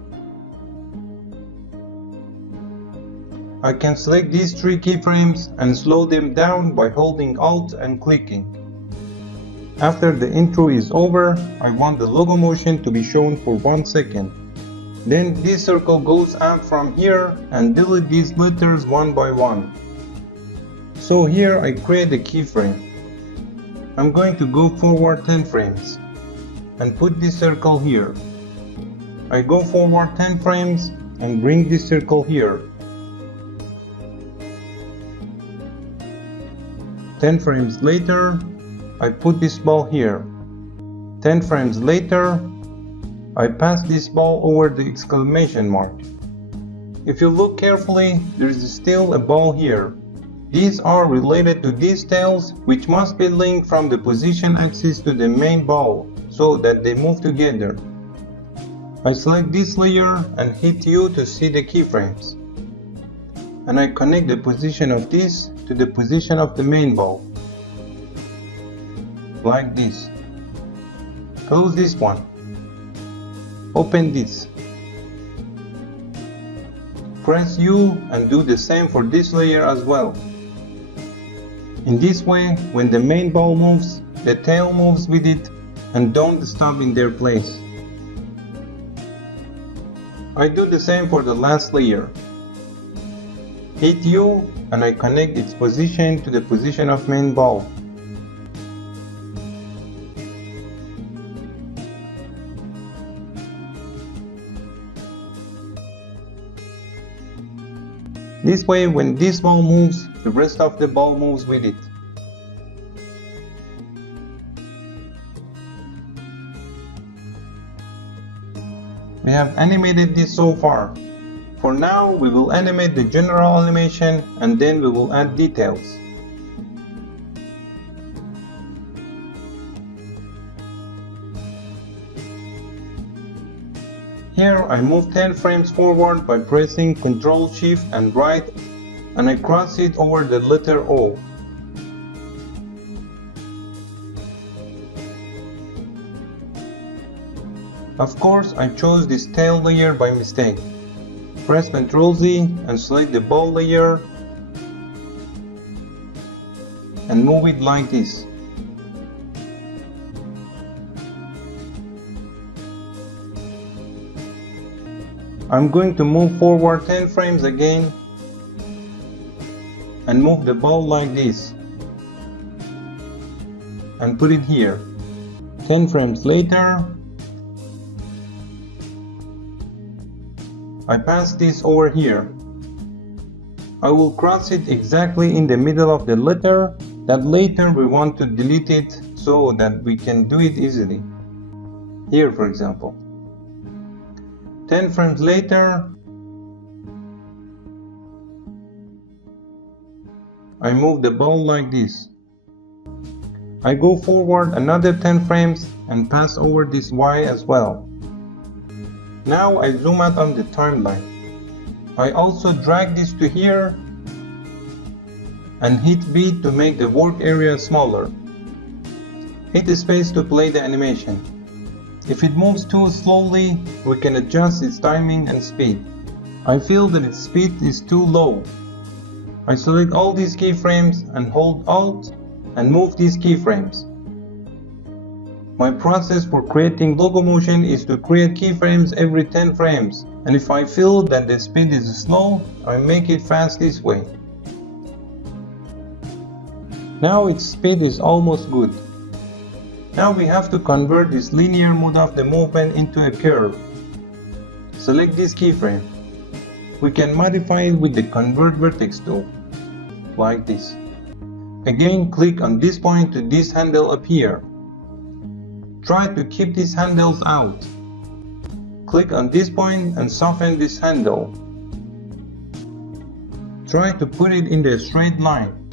I can select these 3 keyframes and slow them down by holding Alt and clicking. After the intro is over, I want the logo motion to be shown for 1 second. Then this circle goes out from here and delete these letters one by one. So here I create a keyframe. I'm going to go forward 10 frames and put this circle here. I go forward 10 frames and bring this circle here. 10 frames later, I put this ball here. 10 frames later, I pass this ball over the exclamation mark. If you look carefully, there is still a ball here. These are related to these tails, which must be linked from the position axis to the main ball, so that they move together. I select this layer and hit U to see the keyframes. And I connect the position of this to the position of the main ball. Like this. Close this one. Open this. Press U and do the same for this layer as well. In this way, when the main ball moves, the tail moves with it and don't stop in their place. I do the same for the last layer. Hit U and I connect its position to the position of main ball. This way, when this ball moves, the rest of the ball moves with it. We have animated this so far. For now, we will animate the general animation and then we will add details. Here I move 10 frames forward by pressing Ctrl Shift and right, and I cross it over the letter O. Of course, I chose this tail layer by mistake. Press Ctrl Z and select the ball layer and move it like this. I'm going to move forward 10 frames again and move the ball like this and put it here. 10 frames later, I pass this over here. I will cross it exactly in the middle of the letter, that later we want to delete it so that we can do it easily. Here, for example. 10 frames later, I move the ball like this. I go forward another 10 frames and pass over this Y as well. Now I zoom out on the timeline. I also drag this to here and hit B to make the work area smaller. Hit space to play the animation. If it moves too slowly, we can adjust its timing and speed. I feel that its speed is too low. I select all these keyframes and hold Alt and move these keyframes. My process for creating logo motion is to create keyframes every 10 frames, and if I feel that the speed is slow, I make it fast this way. Now its speed is almost good. Now we have to convert this linear mode of the movement into a curve. Select this keyframe. We can modify it with the Convert Vertex tool, like this. Again, click on this point to this handle up here. Try to keep these handles out. Click on this point and soften this handle. Try to put it in the straight line.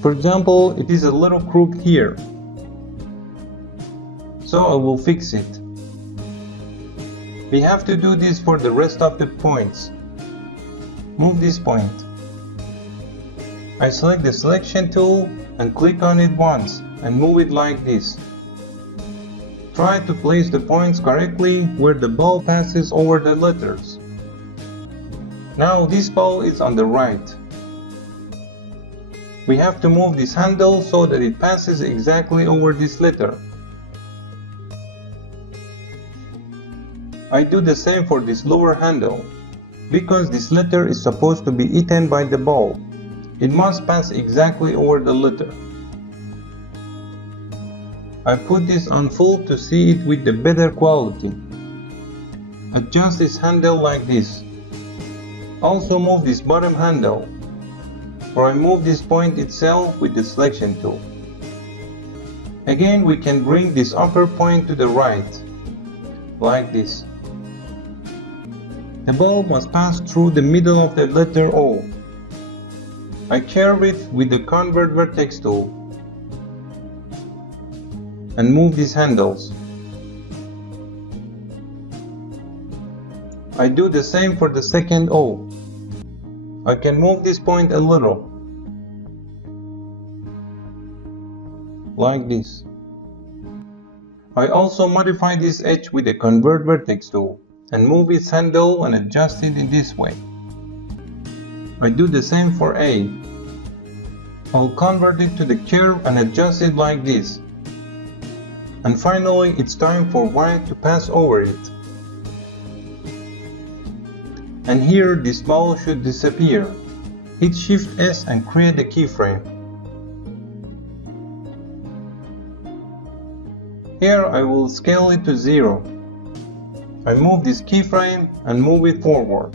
For example, it is a little crooked here. So I will fix it. We have to do this for the rest of the points. Move this point. I select the selection tool and click on it once and move it like this. Try to place the points correctly where the ball passes over the letters. Now this ball is on the right. We have to move this handle so that it passes exactly over this letter. I do the same for this lower handle. Because this letter is supposed to be eaten by the ball, it must pass exactly over the letter. I put this on full to see it with the better quality. Adjust this handle like this. Also move this bottom handle, or I move this point itself with the selection tool. Again, we can bring this upper point to the right, like this. The ball must pass through the middle of the letter O. I curve it with the Convert Vertex tool and move these handles. I do the same for the second O. I can move this point a little, like this. I also modify this edge with the Convert Vertex tool and move its handle and adjust it in this way. I do the same for A. I'll convert it to the curve and adjust it like this. And finally, it's time for Y to pass over it. And here this ball should disappear. Hit Shift S and create a keyframe. Here I will scale it to 0. I move this keyframe and move it forward.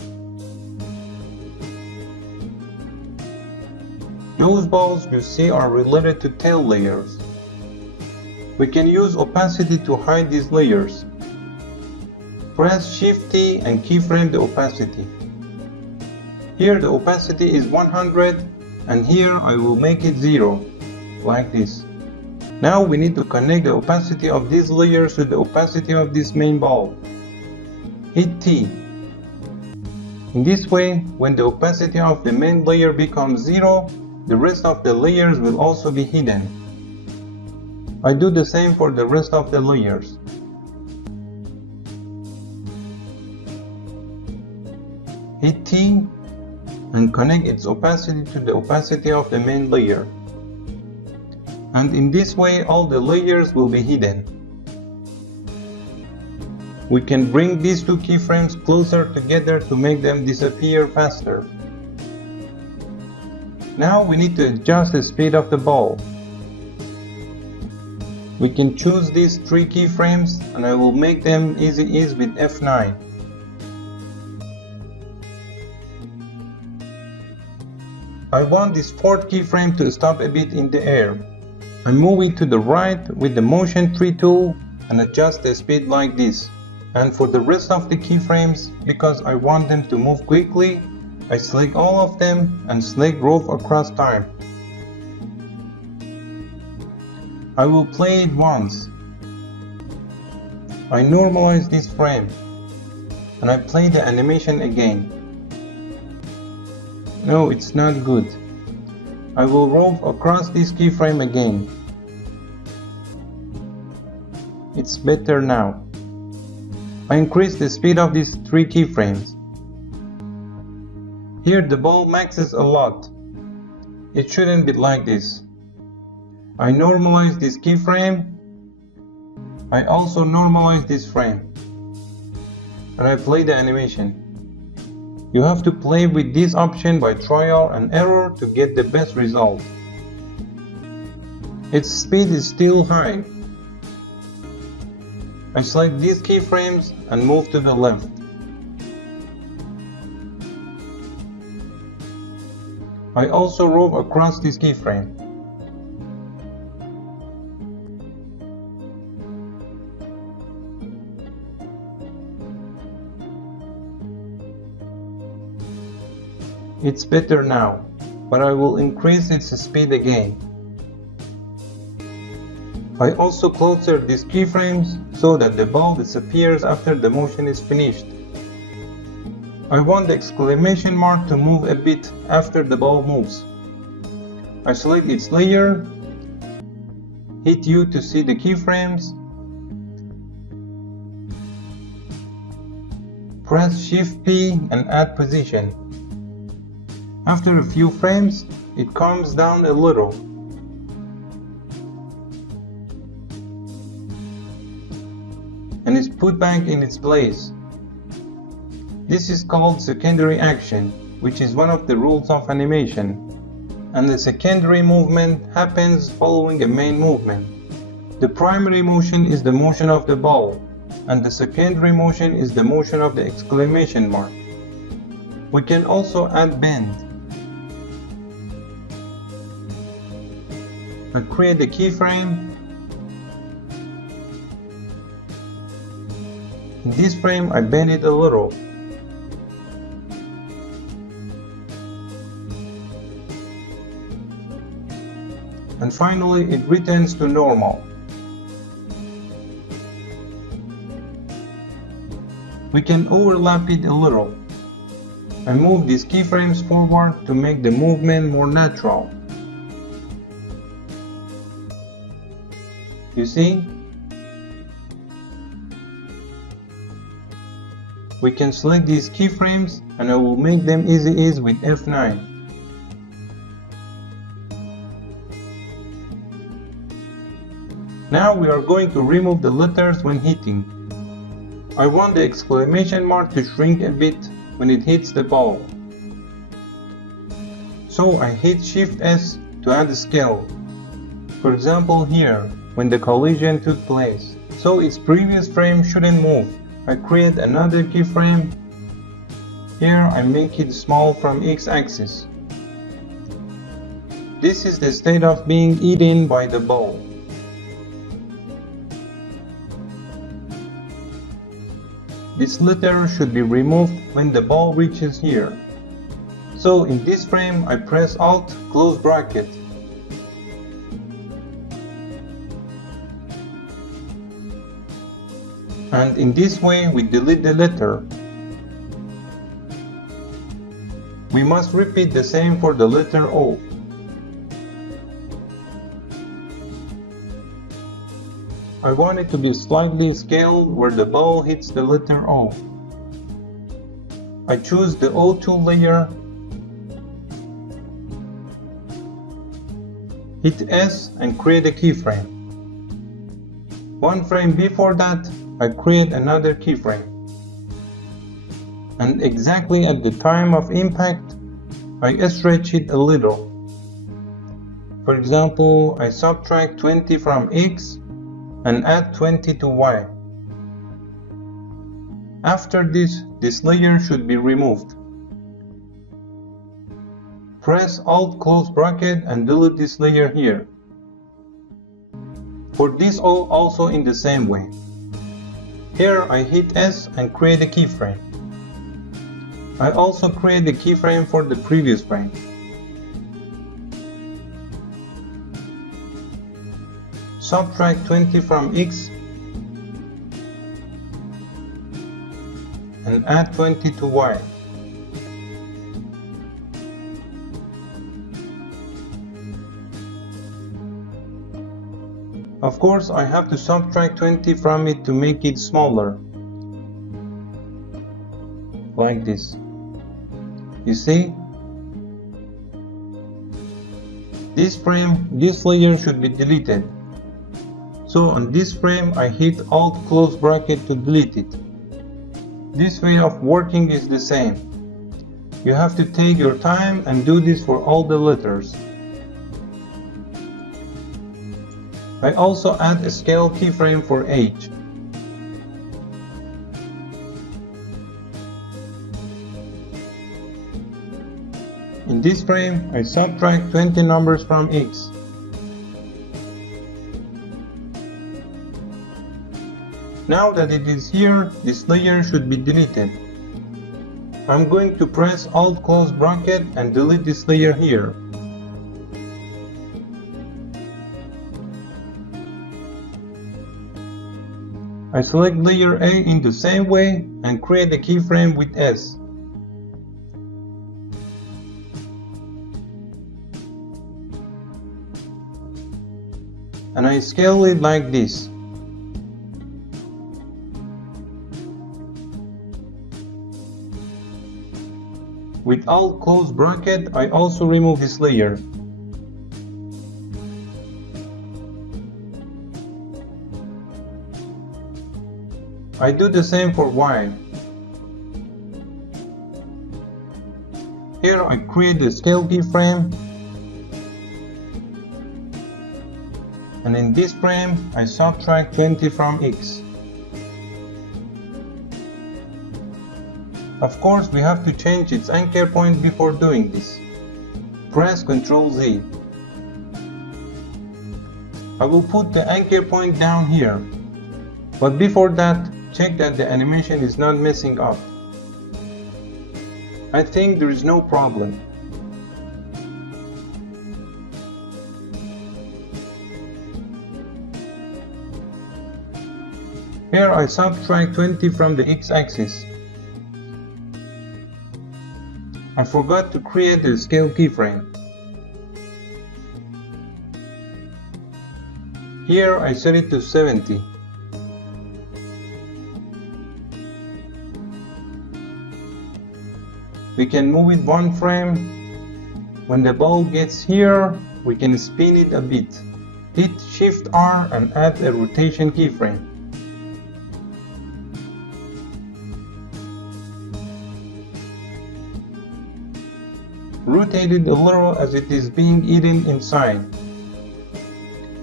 Those balls you see are related to tail layers. We can use opacity to hide these layers. Press Shift T and keyframe the opacity. Here the opacity is 100 and here I will make it 0, like this. Now we need to connect the opacity of these layers to the opacity of this main ball. Hit T. In this way, when the opacity of the main layer becomes 0, the rest of the layers will also be hidden. I do the same for the rest of the layers. Hit T and connect its opacity to the opacity of the main layer. And in this way all the layers will be hidden. We can bring these two keyframes closer together to make them disappear faster. Now we need to adjust the speed of the ball. We can choose these 3 keyframes and I will make them easy ease with F9. I want this 4th keyframe to stop a bit in the air. I move it to the right with the motion tree tool and adjust the speed like this. And for the rest of the keyframes, because I want them to move quickly, I select all of them and select Rove Across Time. I will play it once. I normalize this frame and I play the animation again. No, it's not good. I will rove across this keyframe again. It's better now. I increase the speed of these 3 keyframes. Here the ball maxes a lot. It shouldn't be like this. I normalize this keyframe. I also normalize this frame. And I play the animation. You have to play with this option by trial and error to get the best result. Its speed is still high. I select these keyframes and move to the left. I also rove across this keyframe. It's better now, but I will increase its speed again. I also cluster these keyframes so that the ball disappears after the motion is finished. I want the exclamation mark to move a bit after the ball moves. I select its layer, hit U to see the keyframes, press Shift P and add position. After a few frames, it calms down a little. And is put back in its place. This is called secondary action, which is one of the rules of animation. And the secondary movement happens following a main movement. The primary motion is the motion of the ball, and the secondary motion is the motion of the exclamation mark. We can also add bend. I create a keyframe. In this frame I bend it a little. And finally it returns to normal. We can overlap it a little. I move these keyframes forward to make the movement more natural. You see? We can select these keyframes and I will make them easy ease with F9. Now we are going to remove the letters when hitting. I want the exclamation mark to shrink a bit when it hits the ball. So I hit Shift S to add a scale. For example here, when the collision took place. So its previous frame shouldn't move. I create another keyframe. Here I make it small from X-axis. This is the state of being eaten by the ball. This letter should be removed when the ball reaches here. So in this frame I press Alt, close bracket. And in this way we delete the letter. We must repeat the same for the letter O. I want it to be slightly scaled where the ball hits the letter O. I choose the O2 layer, hit S and create a keyframe. One frame before that, I create another keyframe. And exactly at the time of impact, I stretch it a little. For example, I subtract 20 from X and add 20 to Y. After this layer should be removed. Press Alt close bracket and delete this layer here. For this O also in the same way. Here I hit S and create a keyframe. I also create a keyframe for the previous frame. Subtract 20 from X and add 20 to Y. Of course, I have to subtract 20 from it to make it smaller. Like this. You see? This layer should be deleted. So on this frame, I hit Alt close bracket to delete it. This way of working is the same. You have to take your time and do this for all the letters. I also add a scale keyframe for H. In this frame, I subtract 20 numbers from X. Now that it is here, this layer should be deleted. I'm going to press Alt close bracket and delete this layer here. I select layer A in the same way and create a keyframe with S. And I scale it like this. With Alt close bracket, I also remove this layer. I do the same for Y. Here I create the scale keyframe, and in this frame I subtract 20 from X. Of course, we have to change its anchor point before doing this. Press Ctrl Z. I will put the anchor point down here, but before that, check that the animation is not messing up. I think there is no problem. Here I subtract 20 from the X-axis. I forgot to create the scale keyframe. Here I set it to 70. We can move it one frame. When the ball gets here, we can spin it a bit. Hit Shift R and add a rotation keyframe. Rotate it a little as it is being eaten inside.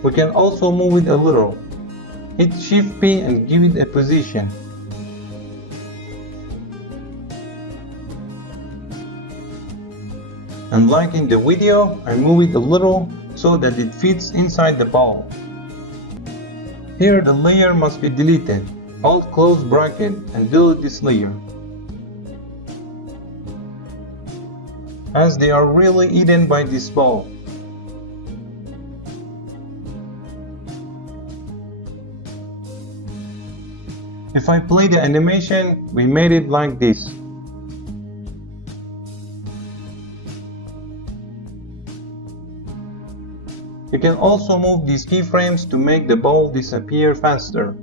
We can also move it a little. Hit Shift P and give it a position. And like in the video, I move it a little so that it fits inside the ball. Here the layer must be deleted. Alt close bracket and delete this layer, as they are really eaten by this ball. If I play the animation, we made it like this. You can also move these keyframes to make the ball disappear faster.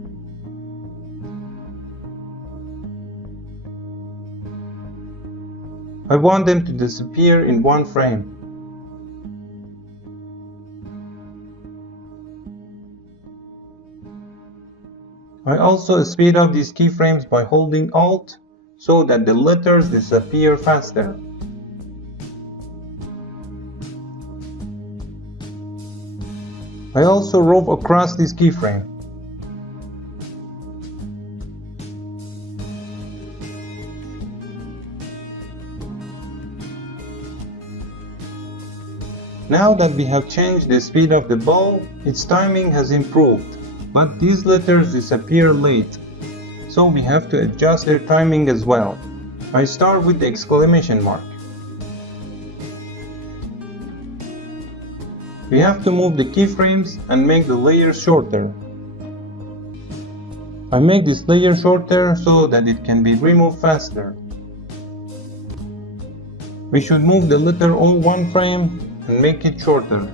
I want them to disappear in one frame. I also speed up these keyframes by holding Alt so that the letters disappear faster. I also rove across this keyframe. Now that we have changed the speed of the ball, its timing has improved, but these letters disappear late, so we have to adjust their timing as well. I start with the exclamation mark. We have to move the keyframes and make the layers shorter. I make this layer shorter so that it can be removed faster. We should move the letter on one frame and make it shorter.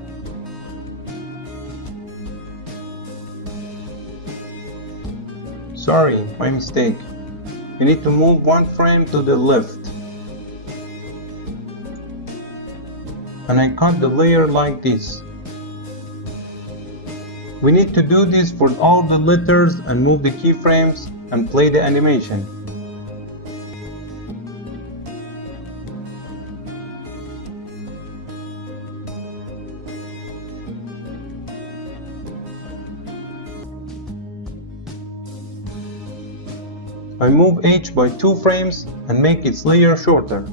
sorry, my mistake. You need to move one frame to the left. And I cut the layer like this. We need to do this for all the letters and move the keyframes and play the animation. I move H by 2 frames and make its layer shorter.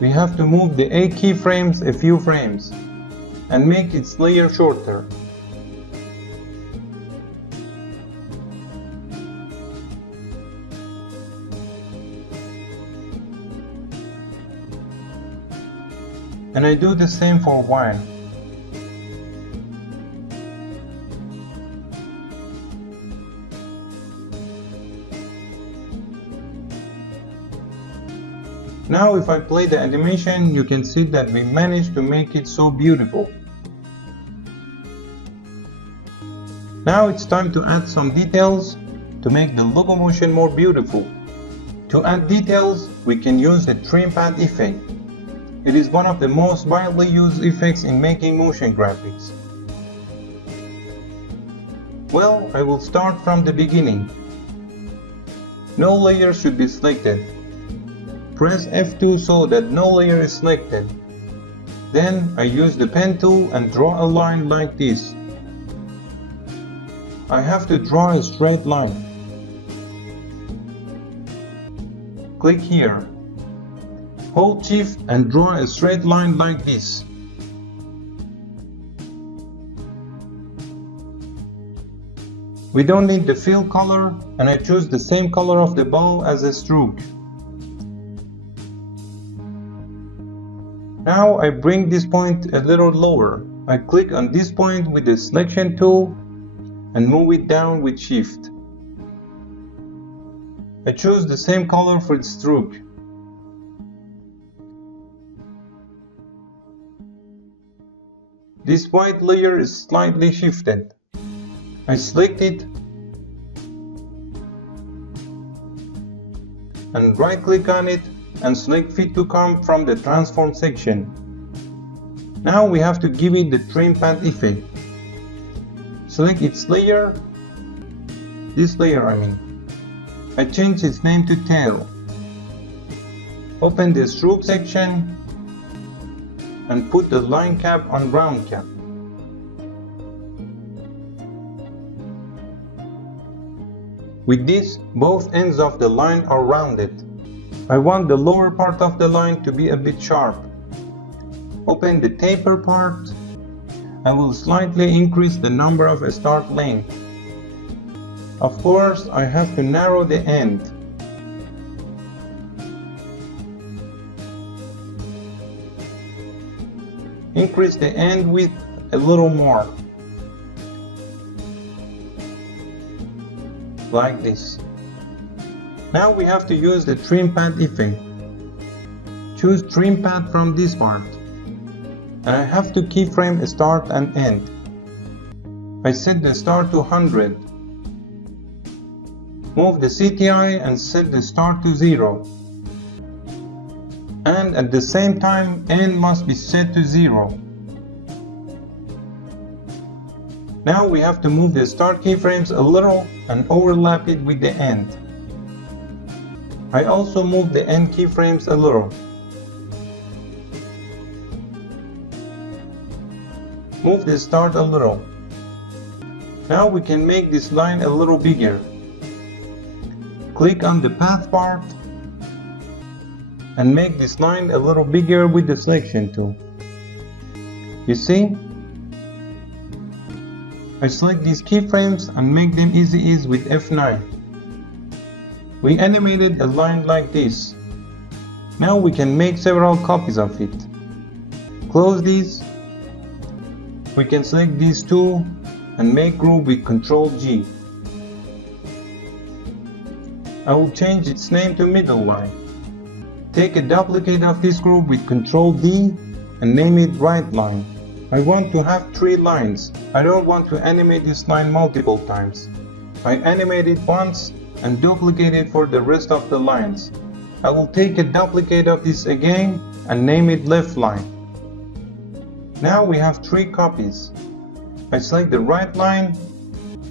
We have to move the A keyframes a few frames and make its layer shorter. And I do the same for Y. Now if I play the animation, you can see that we managed to make it so beautiful. Now it's time to add some details to make the logo motion more beautiful. To add details, we can use the trim pad effect. It is one of the most widely used effects in making motion graphics. Well, I will start from the beginning. No layer should be selected. Press F2 so that no layer is selected. Then I use the pen tool and draw a line like this. I have to draw a straight line. Click here. Hold Shift and draw a straight line like this. We don't need the fill color, and I choose the same color of the ball as a stroke. Now I bring this point a little lower. I click on this point with the selection tool and move it down with Shift. I choose the same color for its stroke. This white layer is slightly shifted. I select it and right click on it and select Fit to Come from the Transform section. Now we have to give it the trim pad effect. Select its layer, this layer I mean. I change its name to Tail. Open the Stroke section and put the line cap on round cap. With this, both ends of the line are rounded. I want the lower part of the line to be a bit sharp. Open the taper part. I will slightly increase the number of start length. Of course, I have to narrow the end. Increase the end width a little more. Like this. Now we have to use the trim pad effect. Choose trim pad from this part. And I have to keyframe a start and end. I set the start to 100. Move the CTI and set the start to 0. And at the same time, end must be set to 0. Now we have to move the start keyframes a little and overlap it with the end. I also move the end keyframes a little. Move the start a little. Now we can make this line a little bigger. Click on the path part and make this line a little bigger with the selection tool. You see? I select these keyframes and make them easy ease with F9. We animated a line like this. Now we can make several copies of it. Close these. We can select these two and make group with Ctrl G. I will change its name to middle line. Take a duplicate of this group with Ctrl D and name it right line. I want to have 3 lines. I don't want to animate this line multiple times. I animate it once and duplicate it for the rest of the lines. I will take a duplicate of this again and name it left line. Now we have 3 copies. I select the right line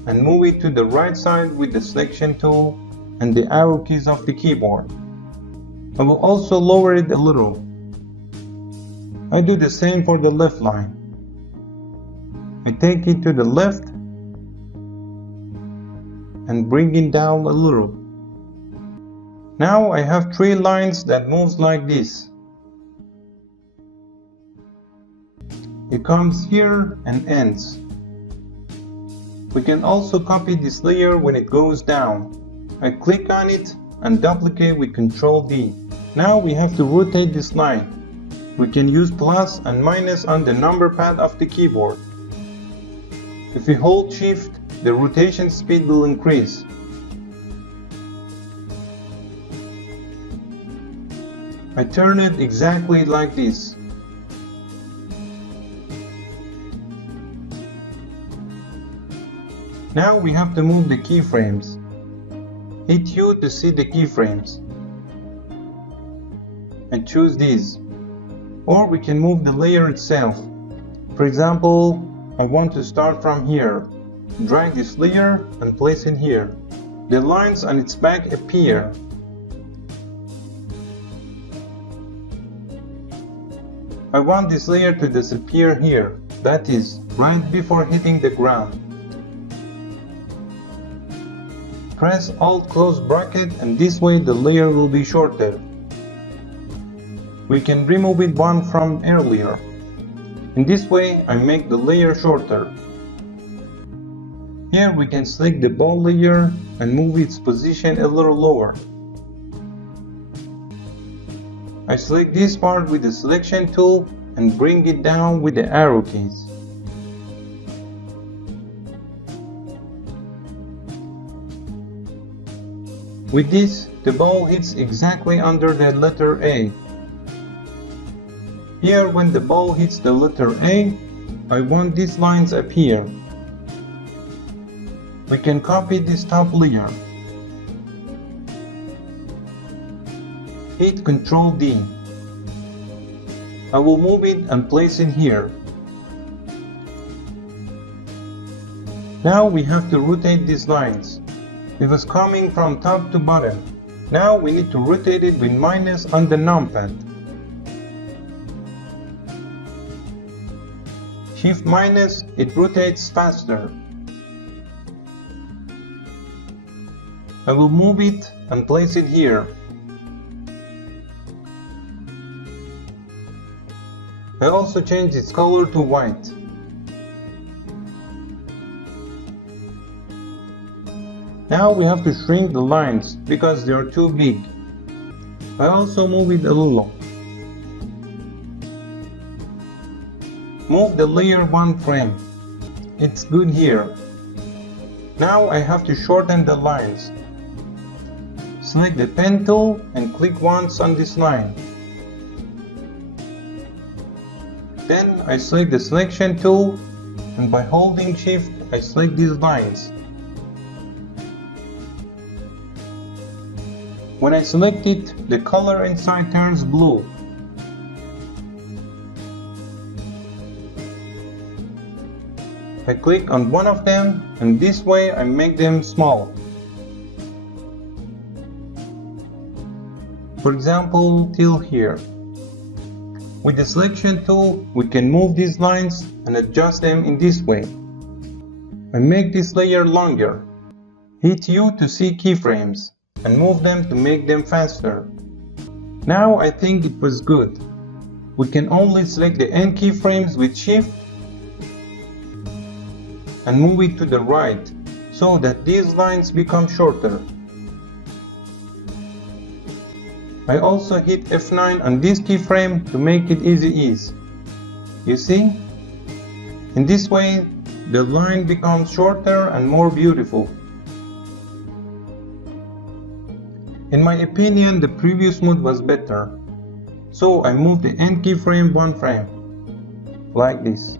and move it to the right side with the selection tool and the arrow keys of the keyboard. I will also lower it a little. I do the same for the left line. I take it to the left and bring it down a little. Now I have 3 lines that moves like this. It comes here and ends. We can also copy this layer when it goes down. I click on it and duplicate with Ctrl D. Now we have to rotate this line. We can use plus and minus on the number pad of the keyboard. If we hold Shift, the rotation speed will increase. I turn it exactly like this. Now we have to move the keyframes. Hit U to see the keyframes. And choose these. Or we can move the layer itself. For example, I want to start from here. Drag this layer and place it here. The lines on its back appear. I want this layer to disappear here, that is, right before hitting the ground. Press Alt close bracket and this way the layer will be shorter. We can remove it one from earlier. In this way I make the layer shorter. Here we can select the ball layer and move its position a little lower. I select this part with the selection tool and bring it down with the arrow keys. With this, the ball hits exactly under the letter A. Here, when the ball hits the letter A, I want these lines appear. We can copy this top layer. Hit Ctrl D. I will move it and place it here. Now we have to rotate these lines. It was coming from top to bottom. Now we need to rotate it with minus on the numpad. Shift minus, it rotates faster. I will move it and place it here. I also change its color to white. Now we have to shrink the lines because they are too big. I also move it a little. Move the layer one frame. It's good here. Now I have to shorten the lines. Select the pen tool and click once on this line. Then I select the selection tool and by holding Shift I select these lines. When I select it, the color inside turns blue. I click on one of them and this way I make them small. For example, till here. With the selection tool, we can move these lines and adjust them in this way. I make this layer longer. Hit U to see keyframes and move them to make them faster. Now I think it was good. We can only select the end keyframes with Shift and move it to the right so that these lines become shorter. I also hit F9 on this keyframe to make it easy ease. You see? In this way, the line becomes shorter and more beautiful. In my opinion, the previous mode was better. So I moved the end keyframe one frame, like this.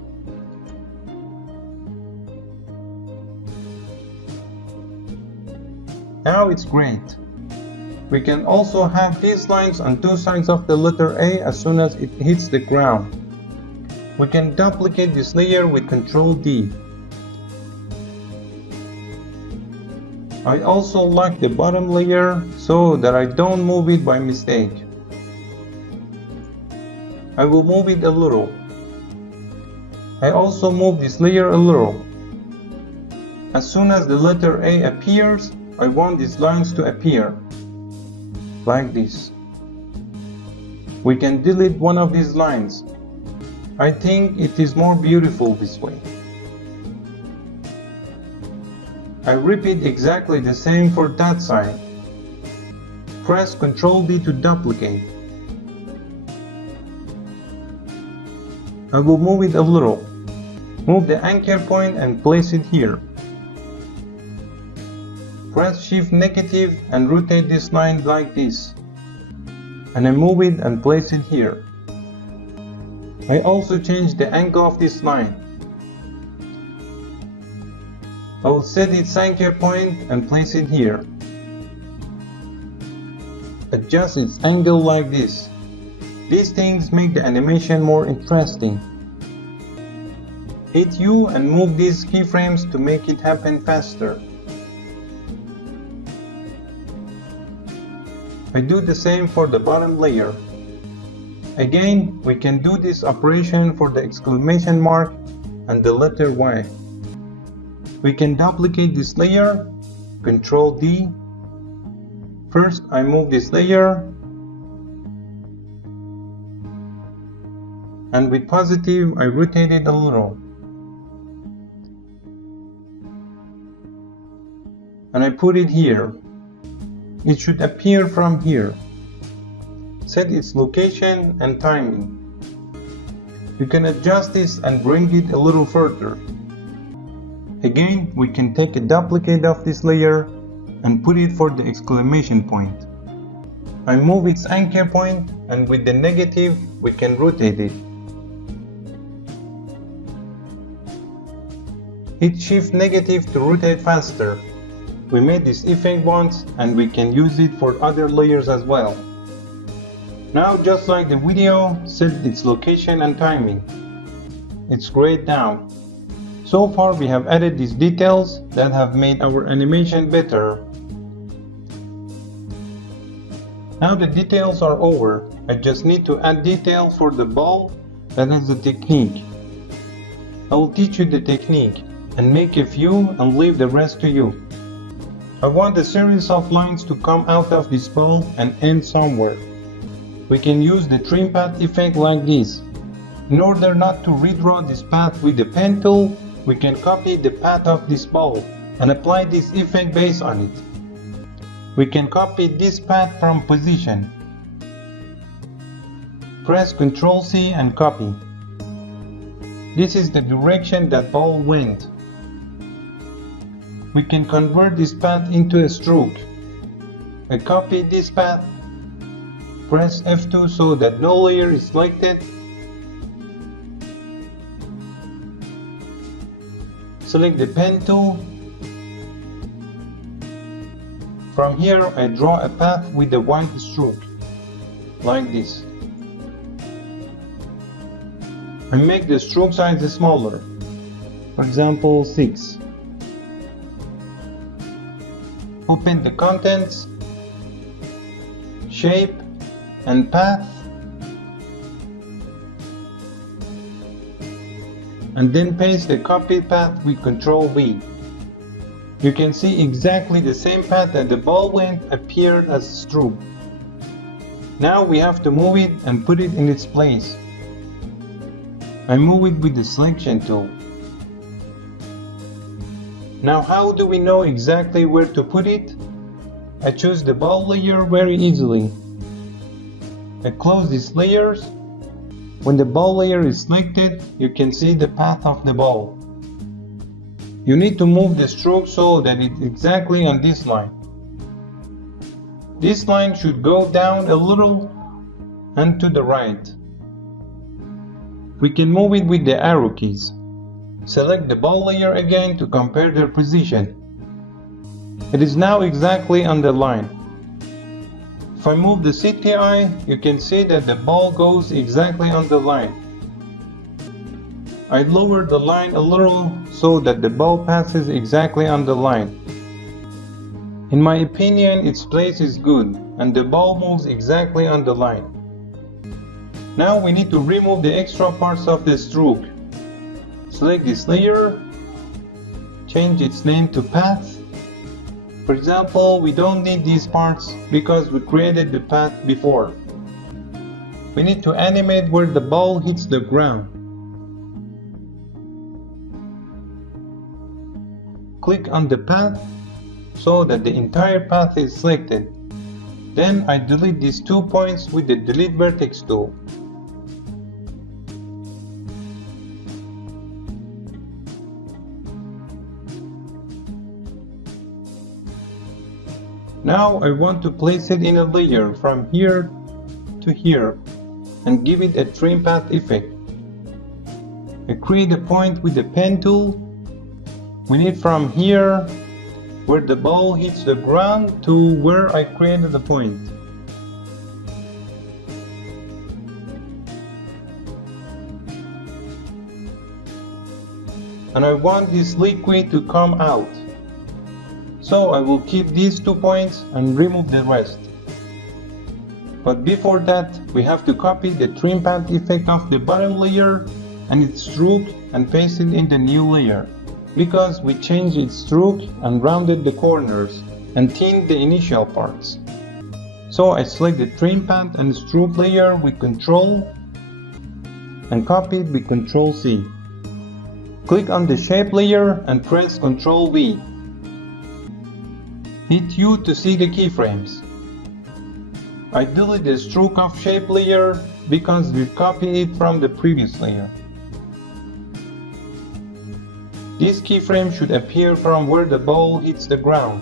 Now it's great. We can also have these lines on two sides of the letter A as soon as it hits the ground. We can duplicate this layer with Ctrl D. I also like the bottom layer so that I don't move it by mistake. I will move it a little. I also move this layer a little. As soon as the letter A appears, I want these lines to appear, like this. We can delete one of these lines. I think it is more beautiful this way. I repeat exactly the same for that side. Press Ctrl D to duplicate. I will move it a little. Move the anchor point and place it here. Press Shift negative and rotate this line like this. And I move it and place it here. I also change the angle of this line. I will set its anchor point and place it here. Adjust its angle like this. These things make the animation more interesting. Hit U and move these keyframes to make it happen faster. I do the same for the bottom layer. Again, we can do this operation for the exclamation mark and the letter Y. We can duplicate this layer, Ctrl D. First, I move this layer, and with positive, I rotate it a little. And I put it here. It should appear from here. Set its location and timing. You can adjust this and bring it a little further. Again, we can take a duplicate of this layer and put it for the exclamation point. I move its anchor point and with the negative we can rotate it. Hit Shift negative to rotate faster. We made this effect once and we can use it for other layers as well. Now, just like the video, set its location and timing. It's grayed down. So far we have added these details that have made our animation better. Now the details are over. I just need to add details for the ball that has a technique. I will teach you the technique and make a few and leave the rest to you. I want a series of lines to come out of this ball and end somewhere. We can use the trim path effect like this. In order not to redraw this path with the pen tool, we can copy the path of this ball and apply this effect based on it. We can copy this path from position. Press Ctrl C and copy. This is the direction that ball went. We can convert this path into a stroke. I copy this path. Press F2 so that no layer is selected. Select the pen tool. From here I draw a path with a white stroke, like this. I make the stroke size smaller, for example 6. Open the contents, shape and path, and then paste the copied path with Ctrl V. You can see exactly the same path that the ball went appeared as a stroke. Now we have to move it and put it in its place. I move it with the selection tool. Now how do we know exactly where to put it? I choose the ball layer very easily. I close these layers. When the ball layer is selected, you can see the path of the ball. You need to move the stroke so that it's exactly on this line. This line should go down a little and to the right. We can move it with the arrow keys. Select the ball layer again to compare their position. It is now exactly on the line. If I move the CTI, you can see that the ball goes exactly on the line. I lowered the line a little so that the ball passes exactly on the line. In my opinion, its place is good and the ball moves exactly on the line. Now we need to remove the extra parts of the stroke. Select this layer, change its name to path. For example, we don't need these parts because we created the path before. We need to animate where the ball hits the ground. Click on the path so that the entire path is selected. Then I delete these 2 points with the Delete Vertex tool. Now I want to place it in a layer from here to here and give it a trim path effect. I create a point with the pen tool. We need from here where the ball hits the ground to where I created the point. And I want this liquid to come out. So I will keep these 2 points and remove the rest. But before that, we have to copy the trim path effect of the bottom layer and its stroke and paste it in the new layer. Because we changed its stroke and rounded the corners and thinned the initial parts. So I select the trim path and stroke layer with Ctrl and copy it with Ctrl C. Click on the shape layer and press Ctrl V. Hit U to see the keyframes. I delete the stroke of shape layer because we copied it from the previous layer. This keyframe should appear from where the ball hits the ground.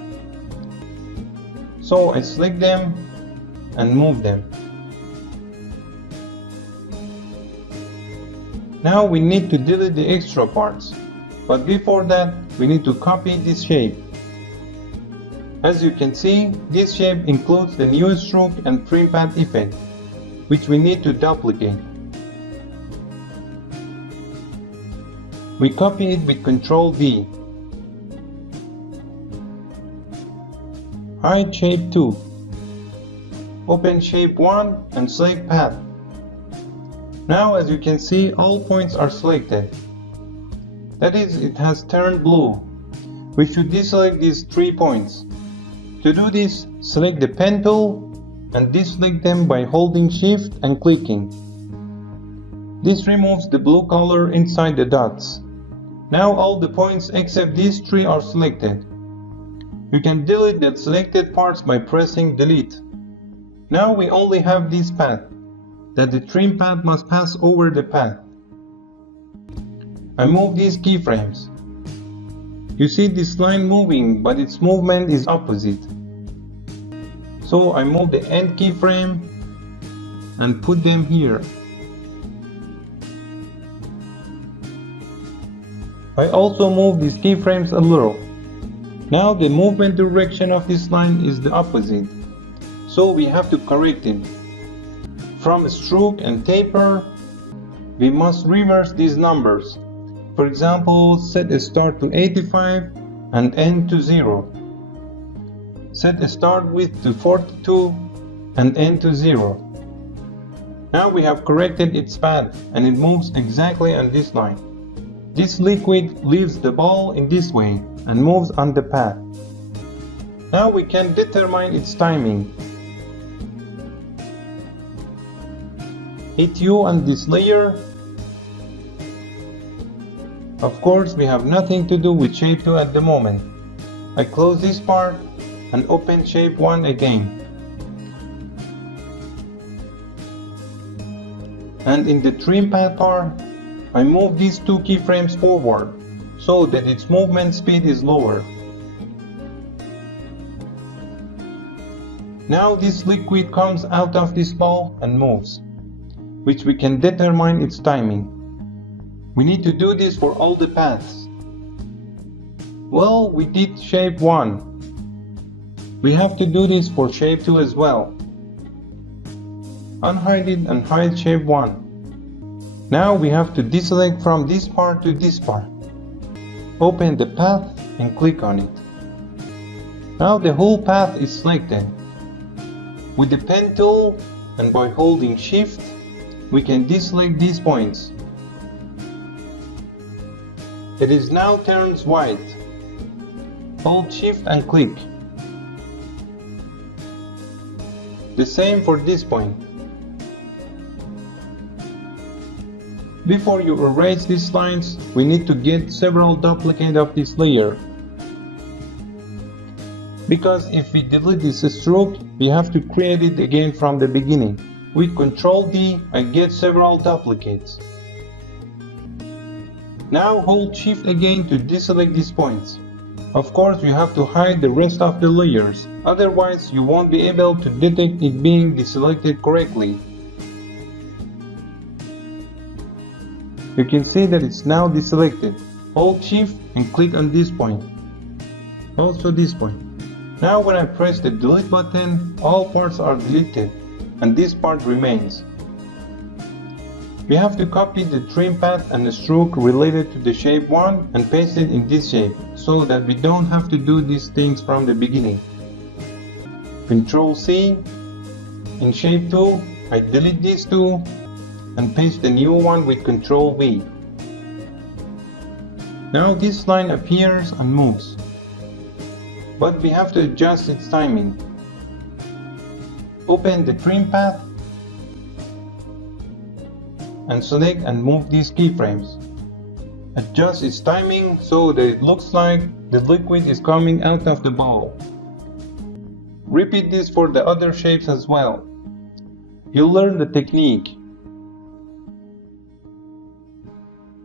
So I select them and move them. Now we need to delete the extra parts, but before that we need to copy this shape. As you can see, this shape includes the new stroke and trim path effect, which we need to duplicate. We copy it with Ctrl V. Hide shape 2. Open shape 1 and select path. Now as you can see, all points are selected. That is, it has turned blue. We should deselect these 3 points. To do this, select the pen tool and deselect them by holding Shift and clicking. This removes the blue color inside the dots. Now all the points except these 3 are selected. You can delete the selected parts by pressing Delete. Now we only have this path, that the trim path must pass over the path. I move these keyframes. You see this line moving, but its movement is opposite. So I move the end keyframe and put them here. I also move these keyframes a little. Now the movement direction of this line is the opposite, so we have to correct it. From stroke and taper, we must reverse these numbers. For example, set a start to 85 and end to 0. Set a start width to 42 and end to 0. Now we have corrected its path and it moves exactly on this line. This liquid leaves the ball in this way and moves on the path. Now we can determine its timing. Hit U on this layer. Of course, we have nothing to do with shape 2 at the moment. I close this part and open shape 1 again. And in the trim path part, I move these 2 keyframes forward so that its movement speed is lower. Now this liquid comes out of this ball and moves, which we can determine its timing. We need to do this for all the paths. Well, we did shape 1. We have to do this for shape 2 as well. Unhide it and hide shape 1. Now we have to deselect from this part to this part. Open the path and click on it. Now the whole path is selected. With the pen tool and by holding shift, we can deselect these points. It is now turns white. Hold shift and click. The same for this point. Before you erase these lines, we need to get several duplicates of this layer. Because if we delete this stroke, we have to create it again from the beginning. With Ctrl D, I get several duplicates. Now hold shift again to deselect these points. Of course, you have to hide the rest of the layers, otherwise you won't be able to detect it being deselected correctly. You can see that it's now deselected. Hold shift and click on this point. Also this point. Now when I press the delete button, all parts are deleted and this part remains. We have to copy the trim path and the stroke related to the shape 1 and paste it in this shape, so that we don't have to do these things from the beginning. Ctrl C. In shape 2, I delete these two and paste the new one with Ctrl V. Now this line appears and moves, but we have to adjust its timing. Open the trim path and select and move these keyframes. Adjust its timing so that it looks like the liquid is coming out of the ball. Repeat this for the other shapes as well. You'll learn the technique.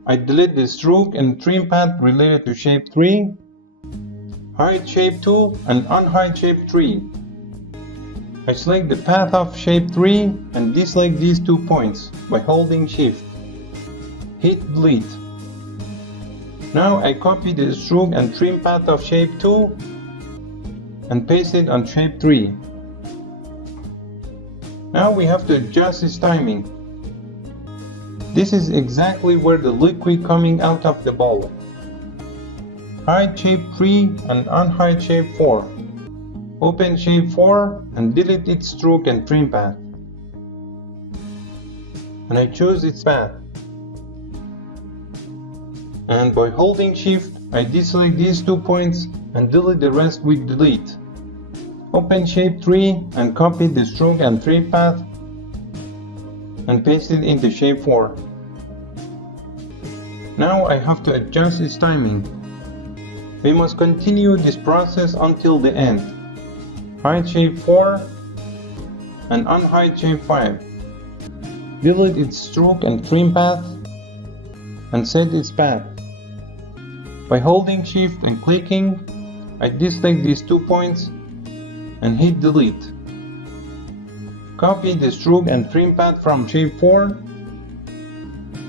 I delete the stroke and trim path related to shape 3, hide shape 2 and unhide shape 3. I select the path of shape 3 and deselect these 2 points by holding shift. Hit delete. Now I copy the stroke and trim path of shape 2 and paste it on shape 3. Now we have to adjust its timing. This is exactly where the liquid coming out of the ball. Hide shape 3 and unhide shape 4. Open shape 4 and delete its stroke and trim path. And I choose its path. And by holding shift, I deselect these 2 points and delete the rest with delete. Open shape 3 and copy the stroke and trim path and paste it into shape 4. Now I have to adjust its timing. We must continue this process until the end. Hide shape 4 and unhide shape 5. Delete its stroke and trim path and set its path. By holding shift and clicking, I deselect these 2 points and hit delete. Copy the stroke and trim path from shape 4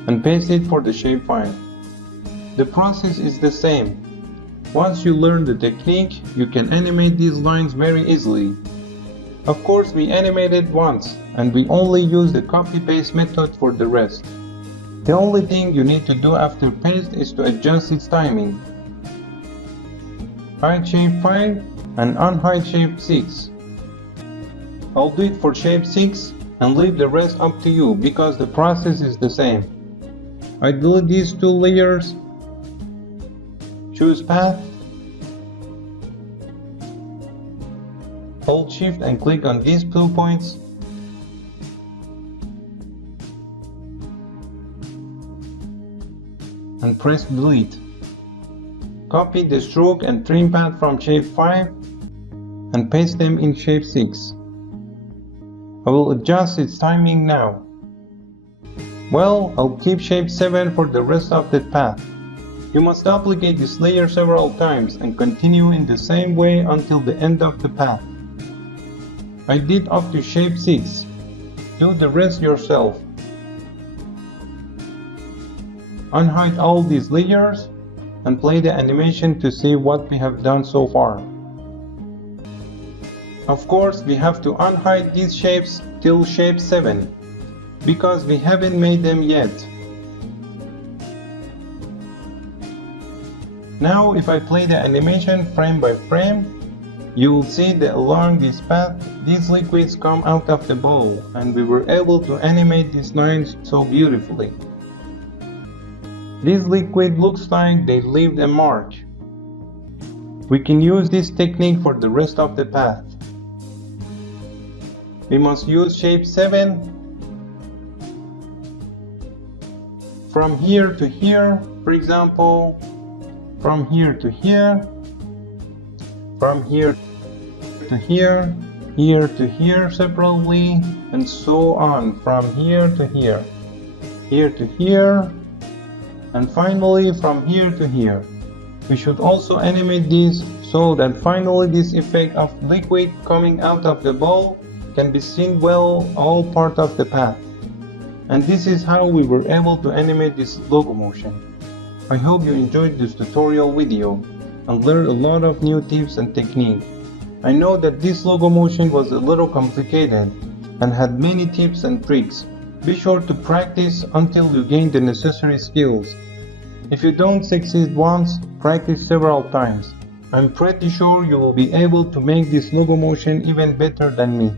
and paste it for the shape 5. The process is the same. Once you learn the technique, you can animate these lines very easily. Of course, we animated once and we only use the copy-paste method for the rest. The only thing you need to do after paste is to adjust its timing. Hide shape 5 and unhide shape 6. I'll do it for shape 6 and leave the rest up to you because the process is the same. I delete these 2 layers, choose path, hold shift and click on these 2 points, and press delete. Copy the stroke and trim path from shape 5 and paste them in shape 6. I will adjust its timing now. Well, I'll keep shape 7 for the rest of the path. You must duplicate this layer several times and continue in the same way until the end of the path. I did up to shape 6. Do the rest yourself. Unhide all these layers and play the animation to see what we have done so far. Of course, we have to unhide these shapes till shape 7 because we haven't made them yet. Now if I play the animation frame by frame, you will see that along this path, these liquids come out of the bowl, and we were able to animate these lines so beautifully. This liquid looks like they leave a mark. We can use this technique for the rest of the path. We must use shape 7 from here to here, for example, from here to here, from here to here, here to here separately, and so on, from here to here, here to here, and finally from here to here. We should also animate this so that finally this effect of liquid coming out of the bowl can be seen well all part of the path. And this is how we were able to animate this logo motion. I hope you enjoyed this tutorial video and learned a lot of new tips and techniques. I know that this logo motion was a little complicated and had many tips and tricks. Be sure to practice until you gain the necessary skills. If you don't succeed once, practice several times. I'm pretty sure you will be able to make this logo motion even better than me.